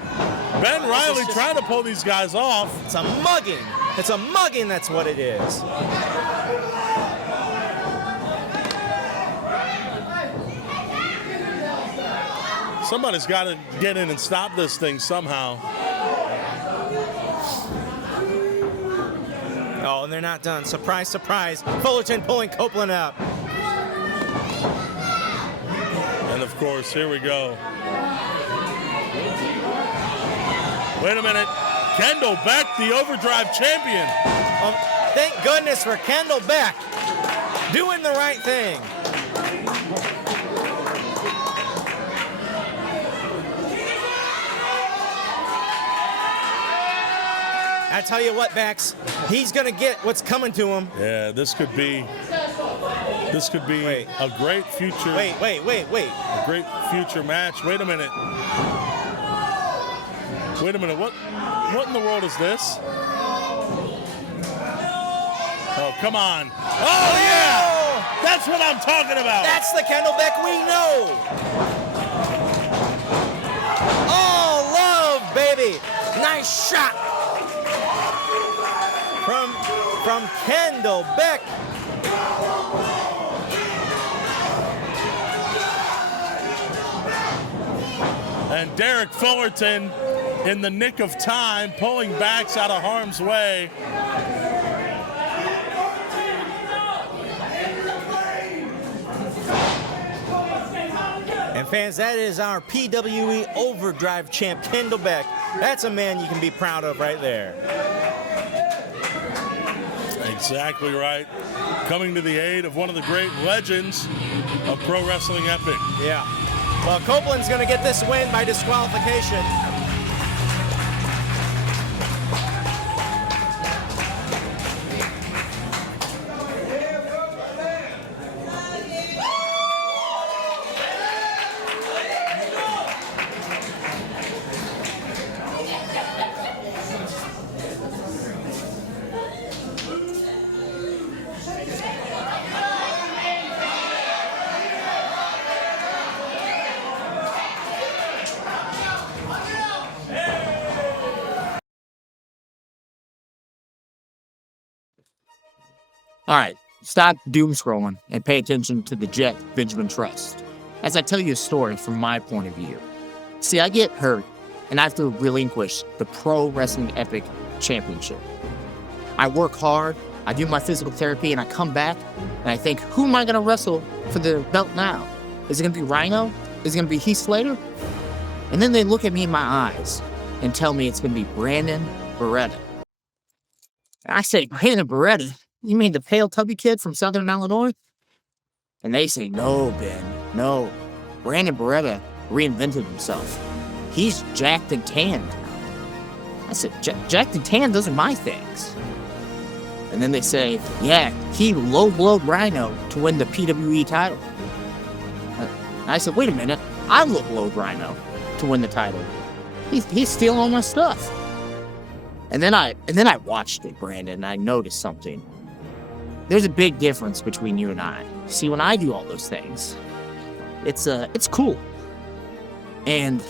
Ben Riley trying to pull these guys off. It's a mugging. It's a mugging, that's what it is. Somebody's got to get in and stop this thing somehow. Oh, and they're not done. Surprise, surprise. Fullerton pulling Copeland up. And of course, here we go. Wait a minute. Kendall Beck, the Overdrive champion. Thank goodness for Kendall Beck doing the right thing. I tell you what, Bax, he's gonna get what's coming to him. Yeah, this could be a great future. Wait. A great future match. Wait a minute. What in the world is this? Oh, come on. Oh, yeah! That's what I'm talking about. That's the Kendall Beck we know. Oh, love, baby. Nice shot. From Kendall Beck. And Derek Fullerton in the nick of time, pulling Bax out of harm's way. And fans, that is our PWE Overdrive champ, Kendall Beck. That's a man you can be proud of right there. Exactly right. Coming to the aid of one of the great legends of Pro Wrestling Epic. Yeah. Well, Copeland's going to get this win by disqualification. All right, stop doom scrolling and pay attention to the Jet Benjamin Trust as I tell you a story from my point of view. See, I get hurt and I have to relinquish the Pro Wrestling Epic Championship. I work hard, I do my physical therapy, and I come back and I think, who am I going to wrestle for the belt now? Is it going to be Rhino? Is it going to be Heath Slater? And then they look at me in my eyes and tell me it's going to be Brandon Barretta. I say, Brandon Barretta? You mean the pale tubby kid from Southern Illinois? And they say, no, Ben, no. Brandon Barretta reinvented himself. He's jacked and tanned now. I said, jacked and tanned, those are my things. And then they say, yeah, he low-blowed Rhino to win the PWE title. I said, wait a minute, I low-blowed Rhino to win the title. He's stealing all my stuff. And then I watched it, Brandon, and I noticed something. There's a big difference between you and I. See, when I do all those things, it's cool. And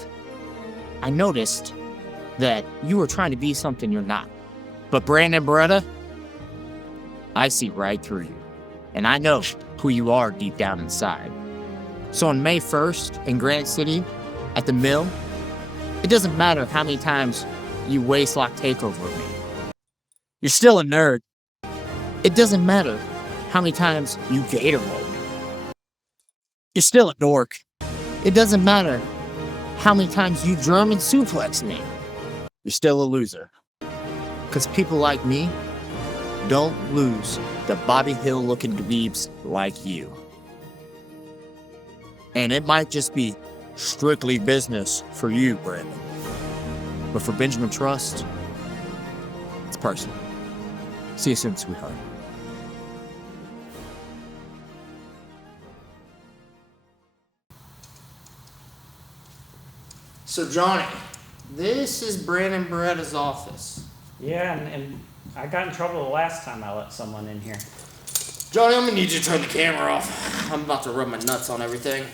I noticed that you were trying to be something you're not. But Brandon Barretta, I see right through you. And I know who you are deep down inside. So on May 1st in Granite City, at the Mill, it doesn't matter how many times you waistlock takeover me. You're still a nerd. It doesn't matter how many times you gator roll me. You're still a dork. It doesn't matter how many times you German suplex me. You're still a loser. Because people like me don't lose to Bobby Hill looking dweebs like you. And it might just be strictly business for you, Brandon. But for Benjamin Trust, it's personal. See you soon, sweetheart. So, Johnny, this is Brandon Barretta's office. Yeah, and I got in trouble the last time I let someone in here. Johnny, I'm gonna need you to turn the camera off. I'm about to rub my nuts on everything.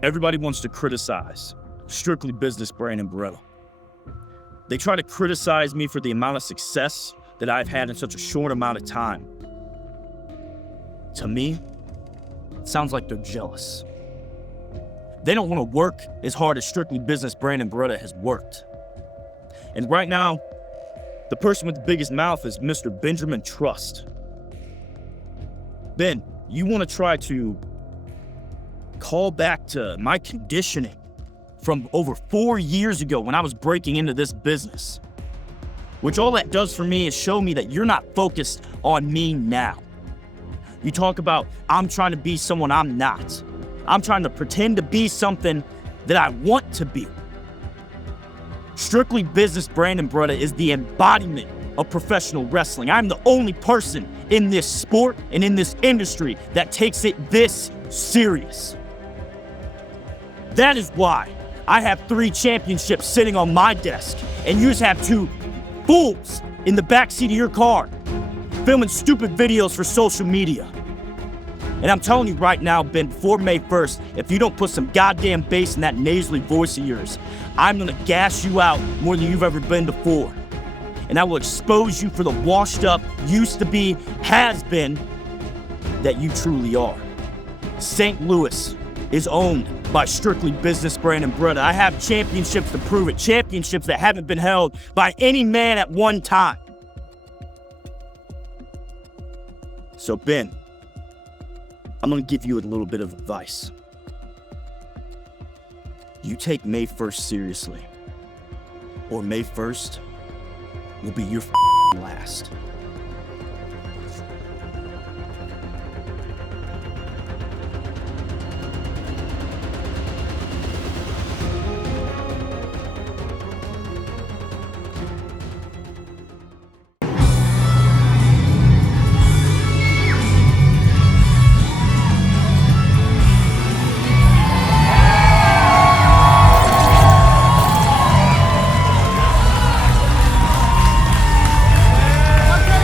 Everybody wants to criticize Strictly Business Brand and Barretta. They try to criticize me for the amount of success that I've had in such a short amount of time. To me, it sounds like they're jealous. They don't want to work as hard as Strictly Business Brand and Barretta has worked. And right now, the person with the biggest mouth is Mr. Benjamin Trust. Ben, you want to try to call back to my conditioning from over 4 years ago when I was breaking into this business. Which all that does for me is show me that you're not focused on me now. You talk about, I'm trying to be someone I'm not. I'm trying to pretend to be something that I want to be. Strictly Business Brand and Barretta is the embodiment of professional wrestling. I'm the only person in this sport and in this industry that takes it this serious. That is why I have 3 championships sitting on my desk, and you just have 2 fools in the backseat of your car filming stupid videos for social media. And I'm telling you right now, Ben, before May 1st, if you don't put some goddamn bass in that nasally voice of yours, I'm gonna gas you out more than you've ever been before. And I will expose you for the washed up, used to be, has been, that you truly are. St. Louis is owned by Strictly Business Brand and Barretta. I have championships to prove it, championships that haven't been held by any man at one time. So Ben, I'm gonna give you a little bit of advice. You take May 1st seriously, or May 1st will be your last. Okay,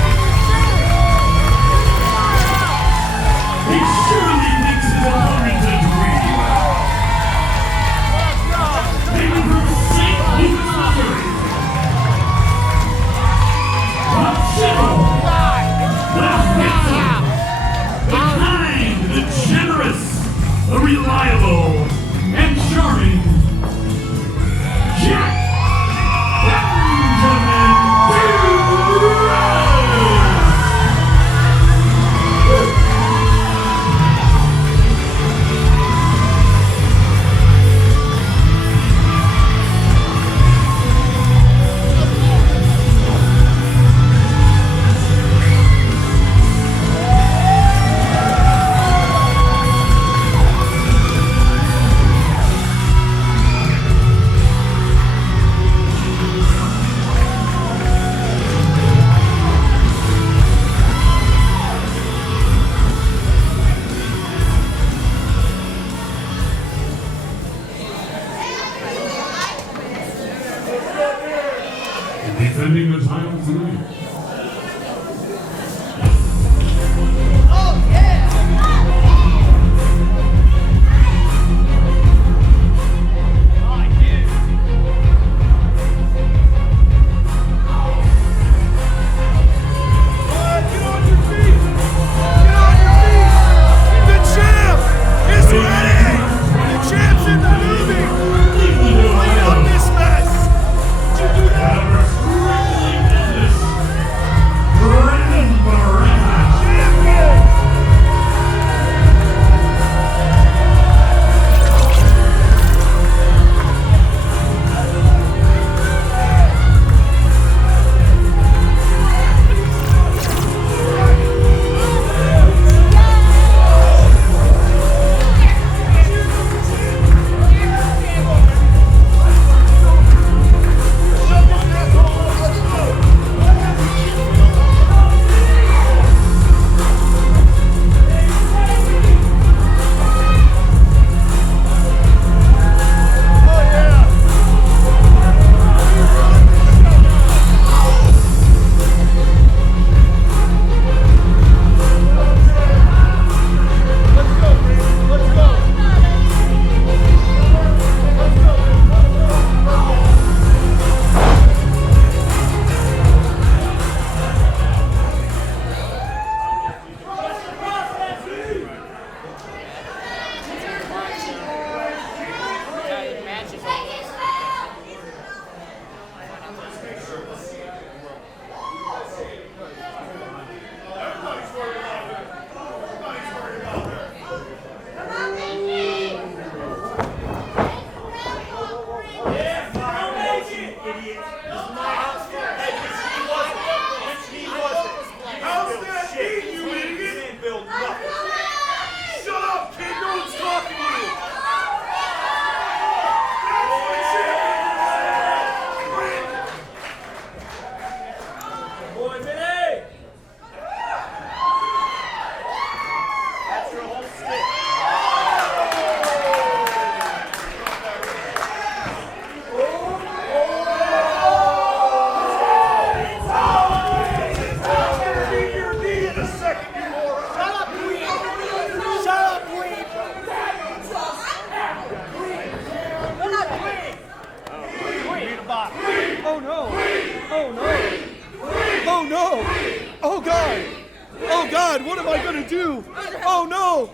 What am I gonna do? Oh no!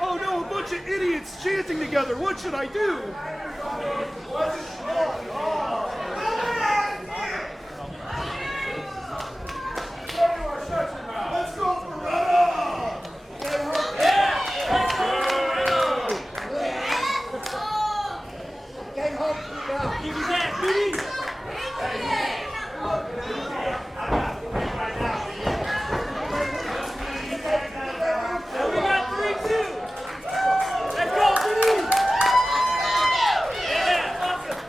Oh no, a bunch of idiots chanting together. What should I do? Let's go, Barretta! Give me that, baby! We got 3-2. Let's go, baby! Yeah, awesome.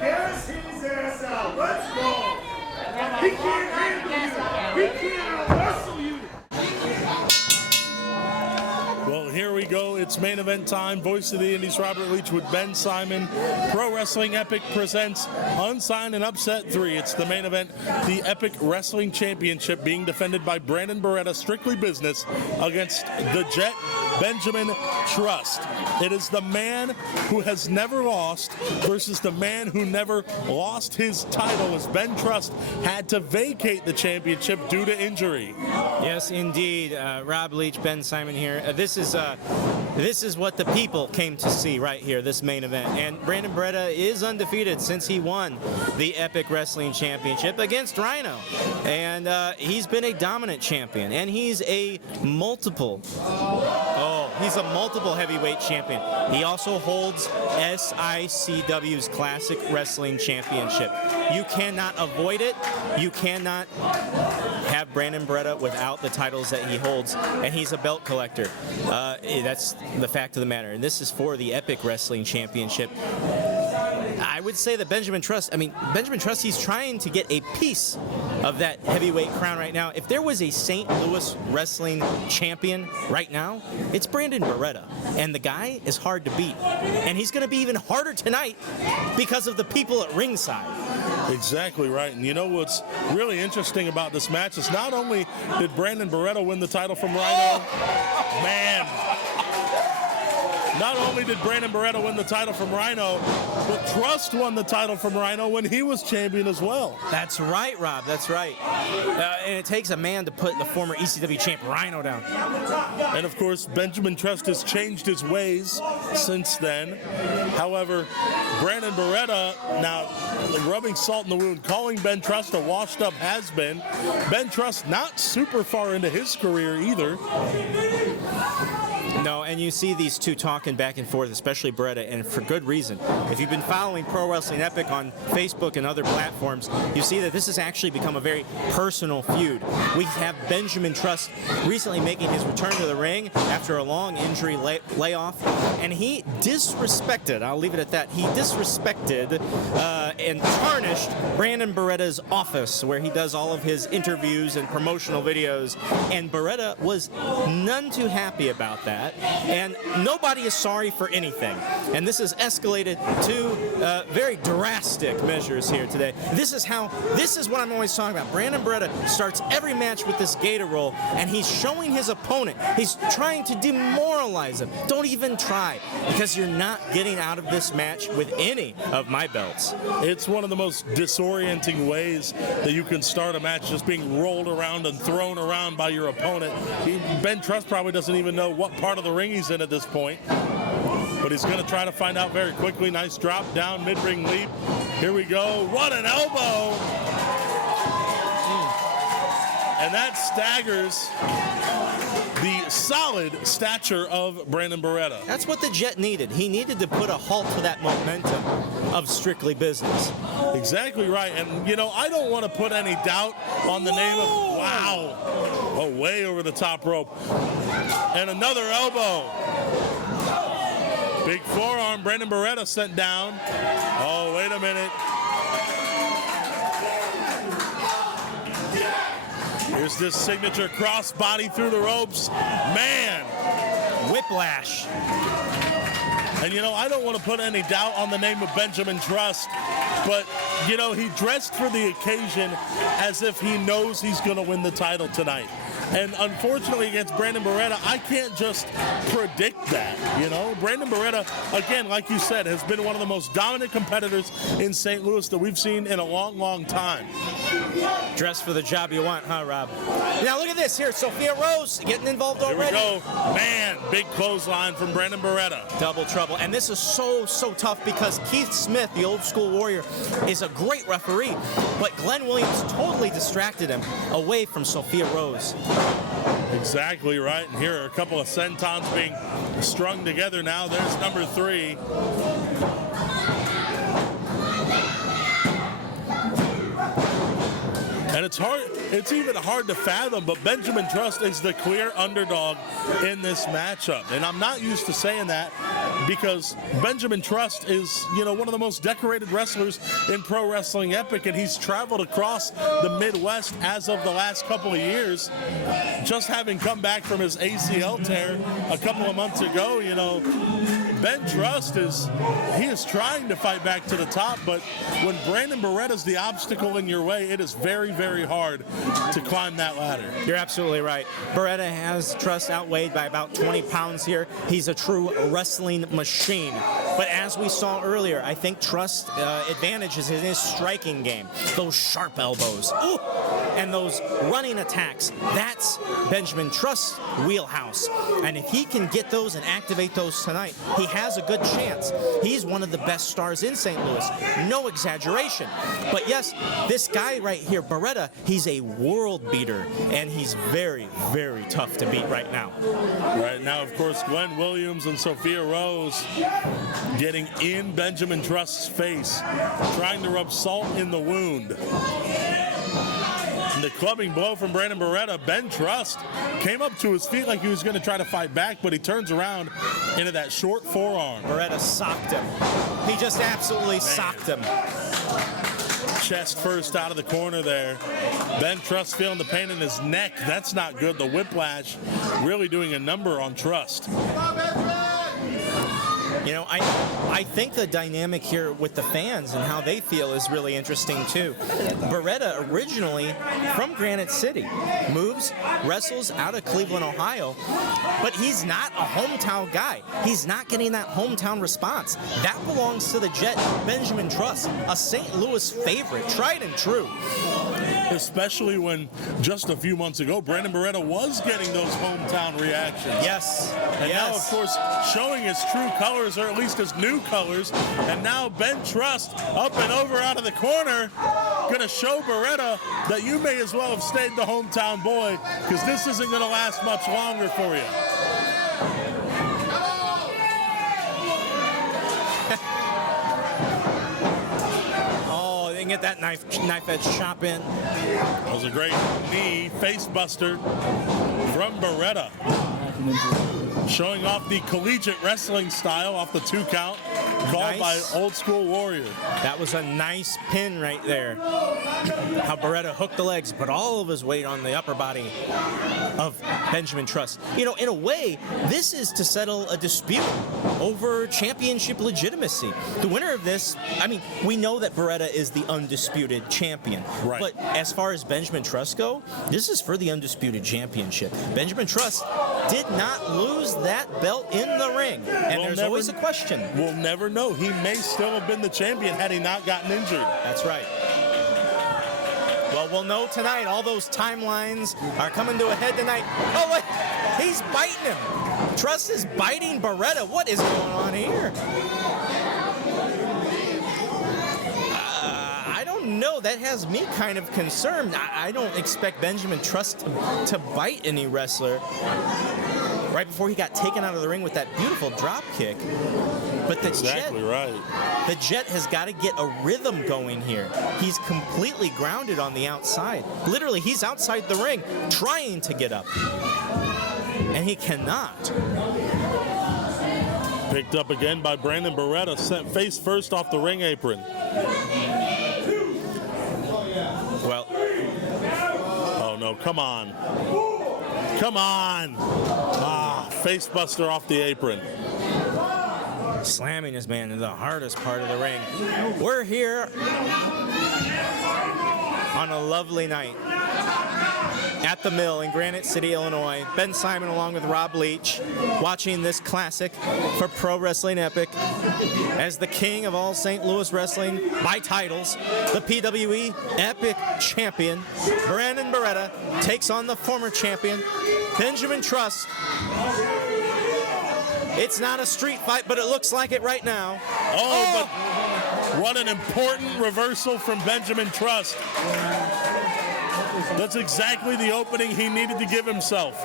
Yes, his ass out. Let's go. He can't handle you. He can't wrestle you. Well, here we go. It's main event time. Voice of the Indies, Robert Leach with Ben Simon. Pro Wrestling Epic presents Unsigned and Upset 3. It's the main event, the Epic Wrestling Championship being defended by Brandon Barretta, Strictly Business, against the Jet, Benjamin Trust. It is the man who has never lost versus the man who never lost his title, as Ben Trust had to vacate the championship due to injury. Yes, indeed. Rob Leach, Ben Simon here. This is what the people came to see right here, this main event. And Brandon Barretta is undefeated since he won the Epic Wrestling Championship against Rhino. And he's been a dominant champion. And he's a multiple heavyweight champion. He also holds SICW's Classic Wrestling Championship. You cannot avoid it. You cannot have Brandon Barretta without the titles that he holds, and he's a belt collector. That's the fact of the matter. And this is for the Epic Wrestling Championship. I would say that Benjamin Trust, he's trying to get a piece of that heavyweight crown right now. If there was a St. Louis wrestling champion right now, it's Brandon Barretta. And the guy is hard to beat. And he's going to be even harder tonight because of the people at ringside. Exactly right. And you know what's really interesting about this match is not only did Brandon Barretta win the title from Rhino, not only did Brandon Barretta win the title from Rhino, but Trust won the title from Rhino when he was champion as well. That's right, Rob. That's right. And it takes a man to put the former ECW champ Rhino down. And of course, Benjamin Trust has changed his ways since then. However, Brandon Barretta now rubbing salt in the wound, calling Ben Trust a washed-up has-been. Ben Trust not super far into his career either. No, and you see these two talking back and forth, especially Barretta, and for good reason. If you've been following Pro Wrestling Epic on Facebook and other platforms, you see that this has actually become a very personal feud. We have Benjamin Trust recently making his return to the ring after a long injury layoff, and he disrespected, I'll leave it at that, he disrespected and tarnished Brandon Barretta's office, where he does all of his interviews and promotional videos, and Barretta was none too happy about that. And nobody is sorry for anything. And this has escalated to very drastic measures here today. This is what I'm always talking about. Brandon Barretta starts every match with this gator roll, and he's showing his opponent. He's trying to demoralize him. Don't even try, because you're not getting out of this match with any of my belts. It's one of the most disorienting ways that you can start a match, just being rolled around and thrown around by your opponent. Ben Trust probably doesn't even know what part of the ring he's in at this point, but he's going to try to find out very quickly. Nice drop down, mid-ring leap. Here we go. What an elbow! And that staggers the solid stature of Brandon Barretta. That's what the Jet needed. He needed to put a halt to that momentum of Strictly Business. Exactly right. And, you know, I don't want to put any doubt on the name of... Wow. Oh, way over the top rope. And another elbow. Big forearm. Brandon Barretta sent down. Oh, wait a minute. Here's this signature crossbody through the ropes. Man. Whiplash. And, you know, I don't want to put any doubt on the name of Benjamin Trust, but, you know, he dressed for the occasion as if he knows he's going to win the title tonight. And unfortunately against Brandon Barretta, I can't just predict that, you know? Brandon Barretta, again, like you said, has been one of the most dominant competitors in St. Louis that we've seen in a long, long time. Dress for the job you want, huh, Rob? Now look at this here. Sophia Rose getting involved already. Here we go. Man, big clothesline from Brandon Barretta. Double trouble. And this is so tough because Keith Smith, the old school warrior, is a great referee, but Glenn Williams totally distracted him away from Sophia Rose. Exactly right. And here are a couple of sentons being strung together now. There's number 3. And it's even hard to fathom, but Benjamin Trust is the clear underdog in this matchup. And I'm not used to saying that because Benjamin Trust is, you know, one of the most decorated wrestlers in Pro Wrestling Epic, and he's traveled across the Midwest as of the last couple of years. Just having come back from his ACL tear a couple of months ago, you know, Ben Trust is trying to fight back to the top, but when Brandon Barretta's the obstacle in your way, it is very, very hard to climb that ladder. You're absolutely right. Barretta has Trust outweighed by about 20 pounds here. He's a true wrestling machine. But as we saw earlier, I think Trust's advantage is in his striking game. Those sharp elbows. Ooh! And those running attacks. That's Benjamin Trust's wheelhouse. And if he can get those and activate those tonight, he has a good chance. He's one of the best stars in St. Louis. No exaggeration. But yes, this guy right here, Barretta, he's a world beater, and he's very, very tough to beat right now. Right now, of course, Glenn Williams and Sophia Rose getting in Benjamin Trust's face, trying to rub salt in the wound. And the clubbing blow from Brandon Barretta. Ben Trust came up to his feet like he was going to try to fight back, but he turns around into that short forearm. Barretta socked him. He just absolutely socked him. Chest first out of the corner there. Ben Trust feeling the pain in his neck. That's not good. The whiplash really doing a number on Trust. You know, I think the dynamic here with the fans and how they feel is really interesting too. Barretta originally from Granite City, moves, wrestles out of Cleveland, Ohio, but he's not a hometown guy. He's not getting that hometown response. That belongs to the Jet, Benjamin Trust, a St. Louis favorite, tried and true. Especially when just a few months ago, Brandon Barretta was getting those hometown reactions. Yes. And now, of course, showing his true colors, or at least his new colors. And now Ben Trust up and over out of the corner, going to show Barretta that you may as well have stayed the hometown boy, because this isn't going to last much longer for you. Get that knife edge chop in. That was a great knee face buster from Barretta. Showing off the collegiate wrestling style off the 2 count called by Old School Warrior. That was a nice pin right there. How Barretta hooked the legs, put all of his weight on the upper body of Benjamin Trust. You know, in a way, this is to settle a dispute over championship legitimacy. The winner of this, I mean, we know that Barretta is the undisputed champion. Right. But as far as Benjamin Trust go, this is for the undisputed championship. Benjamin Trust did not lose that belt in the ring. And there's always a question. We'll never know. He may still have been the champion had he not gotten injured. That's right. Well, we'll know tonight. All those timelines are coming to a head tonight. Oh, wait. He's biting him. Trust is biting Barretta. What is going on here? I don't know. That has me kind of concerned. I don't expect Benjamin Trust to bite any wrestler right before he got taken out of the ring with that beautiful drop kick. But the The Jet has got to get a rhythm going here. He's completely grounded on the outside. Literally, he's outside the ring trying to get up. And he cannot. Picked up again by Brandon Barretta, sent face first off the ring apron. Well. Oh no, come on. Come on. Face buster off the apron. Slamming his man into the hardest part of the ring. We're here on a lovely night. at the Mill in Granite City, Illinois. Ben Simon along with Rob Leach, watching this classic for Pro Wrestling Epic. As the king of all St. Louis wrestling by titles, the PWE Epic Champion, Brandon Barretta, takes on the former champion, Benjamin Trust. It's not a street fight, but it looks like it right now. But what an important reversal from Benjamin Trust. That's exactly the opening he needed to give himself.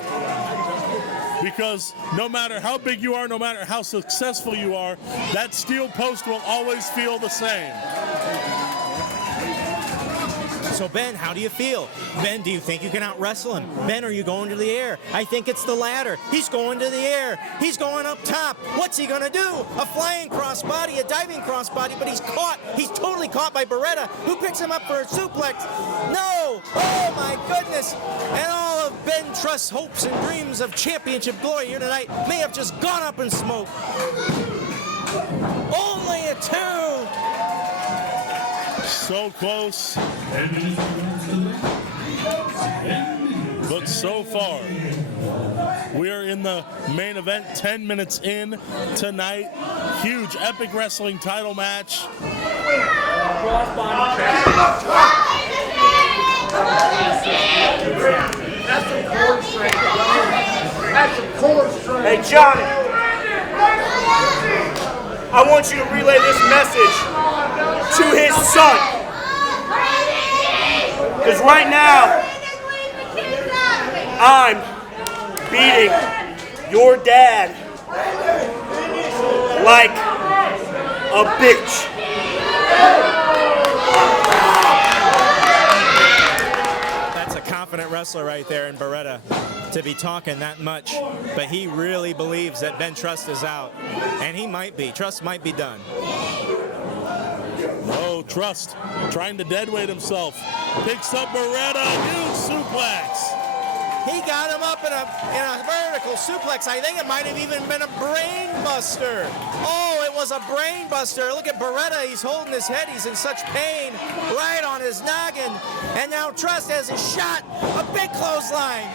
Because no matter how big you are, no matter how successful you are, that steel post will always feel the same. So Ben, how do you feel? Ben, do you think you can out-wrestle him? Ben, are you going to the air? I think it's the latter. He's going to the air. He's going up top. What's he gonna do? A flying crossbody, a diving crossbody, but he's caught. He's totally caught by Barretta, who picks him up for a suplex. No! Oh my goodness! And all of Ben Trust's hopes and dreams of championship glory here tonight may have just gone up in smoke. Only a 2! So close, but so far, we are in the main event, 10 minutes in tonight. Huge epic wrestling title match. That's some core strength. That's some core strength. Hey, Johnny, I want you to relay this message to his son. Because right now, I'm beating your dad like a bitch. That's a confident wrestler right there in Barretta to be talking that much. But he really believes that Ben Trust is out. And he might be. Trust might be done. Oh, Trust trying to deadweight himself. Picks up Barretta, huge suplex. He got him up in a vertical suplex. I think it might have even been a brain buster. Oh, it was a brain buster. Look at Barretta. He's holding his head. He's in such pain right on his noggin. And now Trust has a shot, a big clothesline.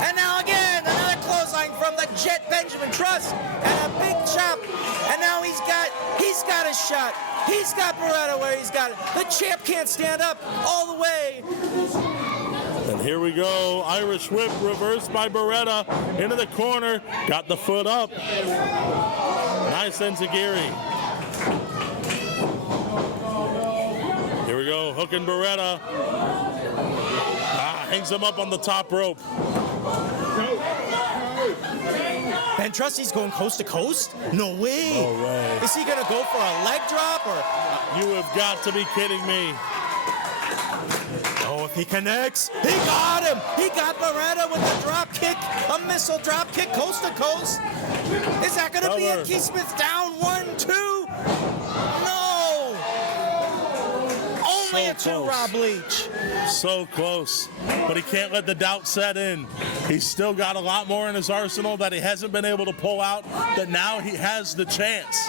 And now again, another clothesline from the Jet Benjamin Trust. And a big chop. And now he's got a shot. He's got Barretta where he's got it. The champ can't stand up all the way. And here we go, Irish whip reversed by Barretta into the corner, got the foot up. Nice enziguri. Here we go, hooking Barretta. Hangs him up on the top rope. Ben Trust, he's going coast to coast? No way. No way. Is he gonna go for a leg drop or? You have got to be kidding me. Oh, if he connects, he got him! He got Barretta with a drop kick, a missile drop kick coast to coast. Is that gonna be it? Keith Smith down 1-2? No! Only a 2, Rob Leach. So close, but he can't let the doubt set in. He's still got a lot more in his arsenal that he hasn't been able to pull out, that now he has the chance.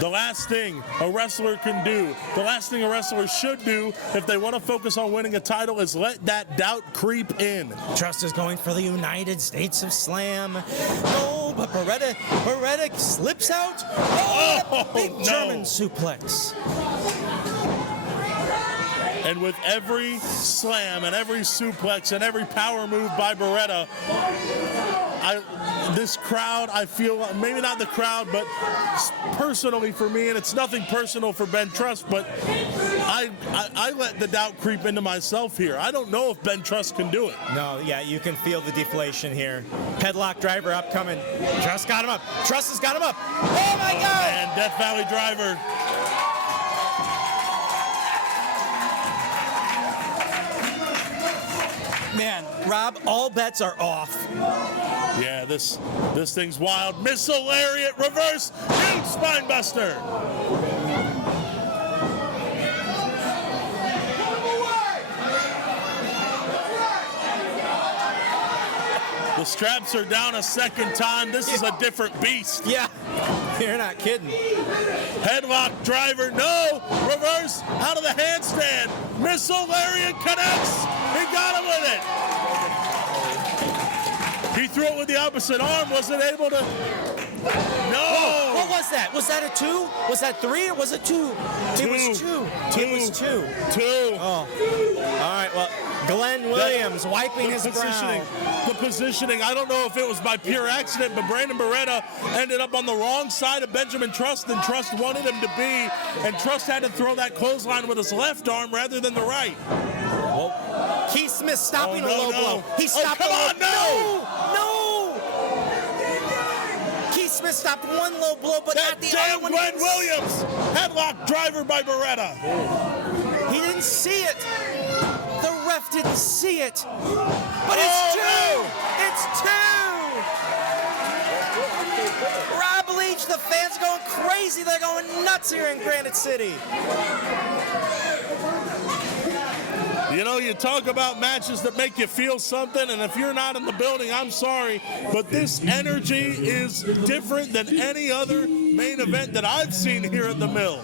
The last thing a wrestler can do, the last thing a wrestler should do if they want to focus on winning a title is let that doubt creep in. Trust is going for the United States of Slam. No, but Barretta slips out. Oh, big German suplex. And with every slam and every suplex and every power move by Barretta, this crowd, I feel, maybe not the crowd, but personally for me, and it's nothing personal for Ben Trust, but I let the doubt creep into myself here. I don't know if Ben Trust can do it. No, yeah, you can feel the deflation here. Headlock driver upcoming. Trust got him up. Trust has got him up. Oh my God! And Death Valley driver. Man, Rob, all bets are off. Yeah, this thing's wild. Missile lariat, reverse, huge spine buster. The straps are down a second time. This is a different beast. Yeah. You're not kidding. Headlock driver, no. Reverse out of the handstand. Missile lariat connects. He got him with it. He threw it with the opposite arm. Wasn't able to. No. Whoa, what was that? Was that a 2? Was that 3 or was it 2? It was 2. It was 2. 2. Oh. All right, well, Glenn Williams wiping his brow. The positioning, I don't know if it was by pure accident, but Brandon Barretta ended up on the wrong side of Benjamin Trust than Trust wanted him to be, and Trust had to throw that clothesline with his left arm rather than the right. Well, Keith Smith stopping a low blow. He stopped come on, no! Keith Smith stopped one low blow, but not the other one. Glenn Williams! Headlock driver by Barretta. He didn't see it. The ref didn't see it. But it's 2! It's 2! Rob Leach, the fans going crazy. They're going nuts here in Granite City. You know, you talk about matches that make you feel something, and if you're not in the building, I'm sorry, but this energy is different than any other main event that I've seen here at the Mill.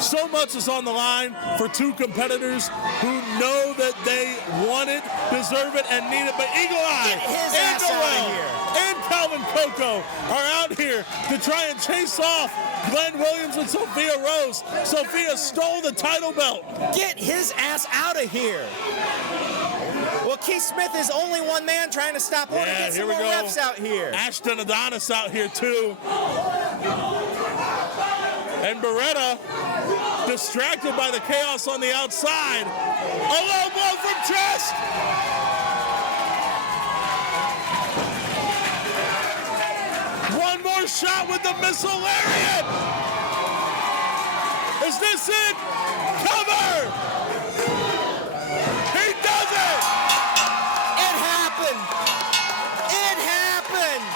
So much is on the line for two competitors who know that they want it, deserve it, and need it. But Eagle Eye and Noelle and Calvin Coco are out here to try and chase off Glenn Williams and Sophia Rose. Sophia stole the title belt. Get his ass out of here. Well, Keith Smith is only one man trying to stop one. Yeah, Get some here we more go. refs out here. Ashton Adonis out here too. And Barretta distracted by the chaos on the outside. A low blow from Trust. One more shot with the missile lariat. Is this it? Cover. He does it. It happened. It happened.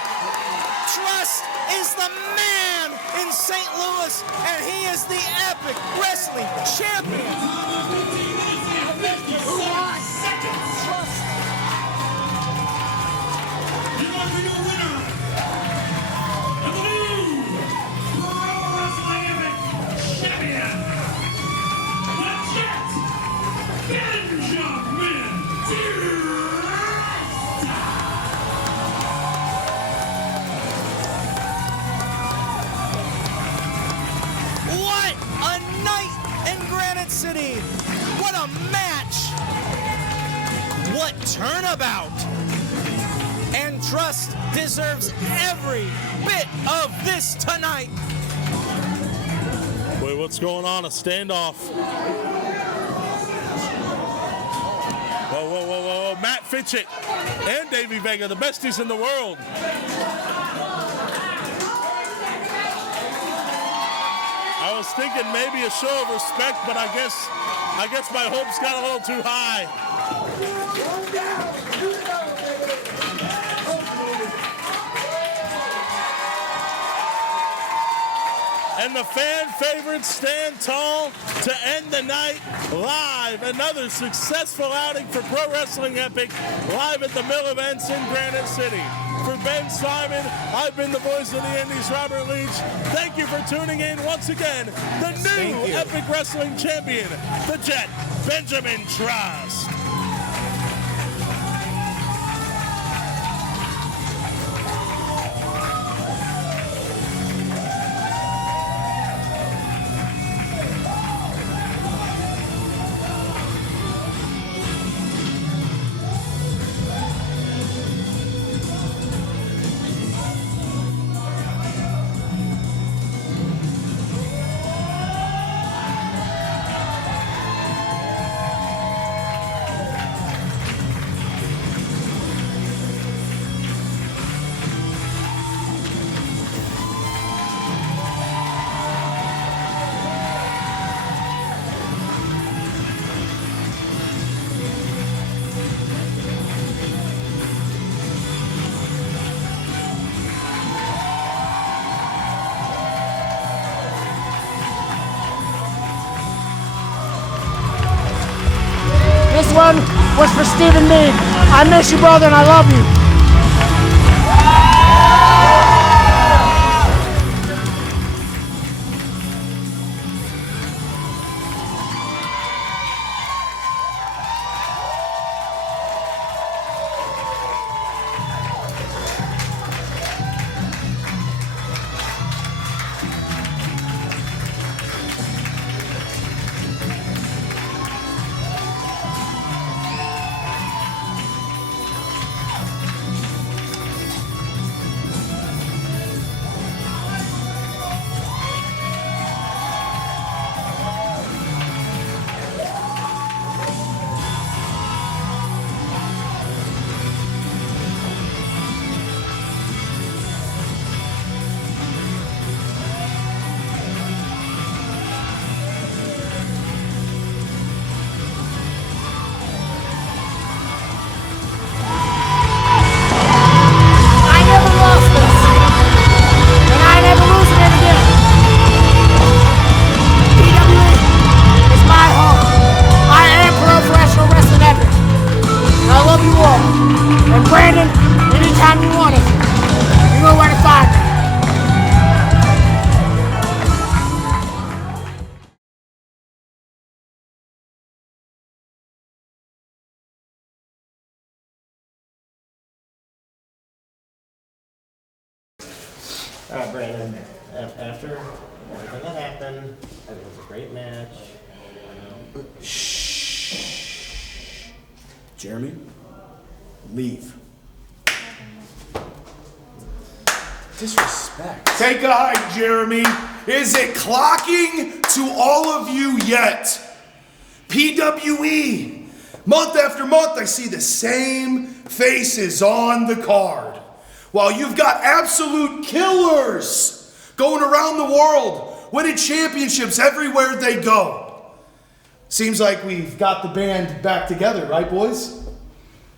Trust is the man in St. Louis, and he is the Epic Wrestling Champion. What a night in Granite City! What a match! What turnabout! And Trust deserves every bit of this tonight. Wait, what's going on? A standoff. Whoa, whoa, whoa, whoa, whoa. Matt Fitchett and Davey Vega, the besties in the world. I was thinking maybe a show of respect, but I guess my hopes got a little too high. And the fan favorites stand tall to end the night live. Another successful outing for Pro Wrestling Epic live at the Mill Events in Granite City. For Ben Simon, I've been the voice of the Indies, Robert Leach. Thank you for tuning in once again. The new Epic Wrestling Champion, the Jet, Benjamin Trust. This one was for Stephen Mead. I miss you, brother, and I love you. And Brandon, anytime you want it, you know where to find me. All right, Brandon. After everything that happened, it was a great match. Shh. Jeremy, leave. Disrespect. Take a hike, Jeremy. Is it clocking to all of you yet? PWE. Month after month, I see the same faces on the card. While you've got absolute killers going around the world, winning championships everywhere they go. Seems like we've got the band back together, right, boys?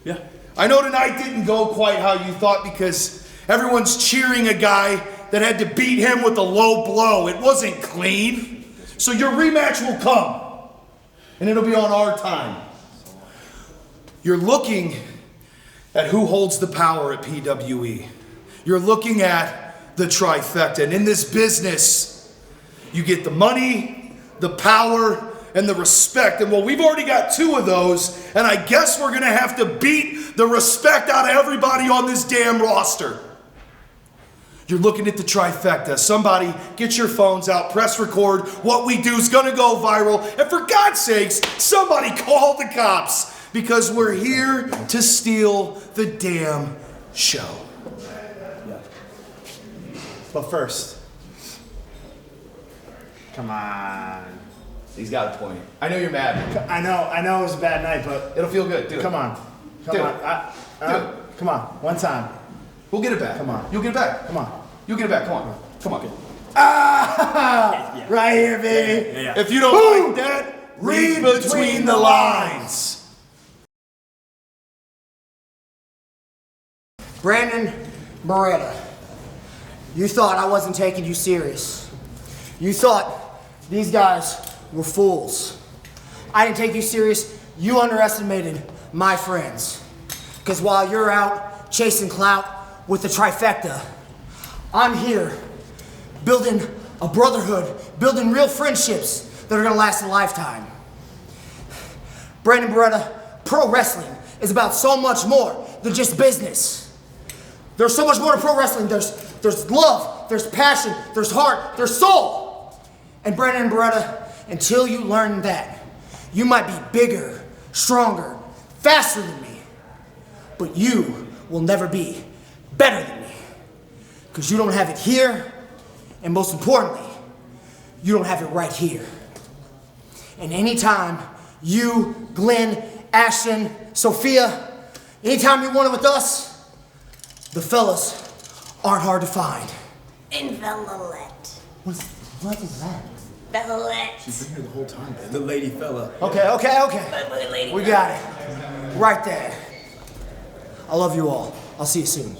Yeah. I know tonight didn't go quite how you thought because everyone's cheering a guy that had to beat him with a low blow. It wasn't clean. So your rematch will come, and it'll be on our time. You're looking at who holds the power at PWE. You're looking at the trifecta. And in this business, you get the money, the power, and the respect. And well, we've already got two of those, and I guess we're gonna have to beat the respect out of everybody on this damn roster. You're looking at the trifecta. Somebody get your phones out, press record. What we do is gonna go viral. And for God's sakes, somebody call the cops. Because we're here to steal the damn show. Yeah. But first, come on. He's got a point. I know you're mad. I know it was a bad night, but it'll feel good. Do it. Come on. Do it. Come on. One time. We'll get it back. Come on. You'll get it back. Come on. You'll get it back. Come on. Come on. Ah! Right here, baby. Yeah. If you don't like that, read between the lines. Brandon Barretta, you thought I wasn't taking you serious. You thought these guys were fools. I didn't take you serious. You underestimated my friends. Because while you're out chasing clout with the trifecta, I'm here building a brotherhood, building real friendships that are gonna last a lifetime. Brandon Barretta, pro wrestling is about so much more than just business. There's so much more to pro wrestling. There's love, there's passion, there's heart, there's soul. And Brandon Barretta, until you learn that, you might be bigger, stronger, faster than me, but you will never be better than me. Because you don't have it here, and most importantly, you don't have it right here. And anytime you, Glenn, Ashton, Sophia, anytime you want it with us, the fellas aren't hard to find. Invalidate. What is that? Validate. She's been here the whole time, man. The lady fella. Okay. We got it. Right there. I love you all. I'll see you soon.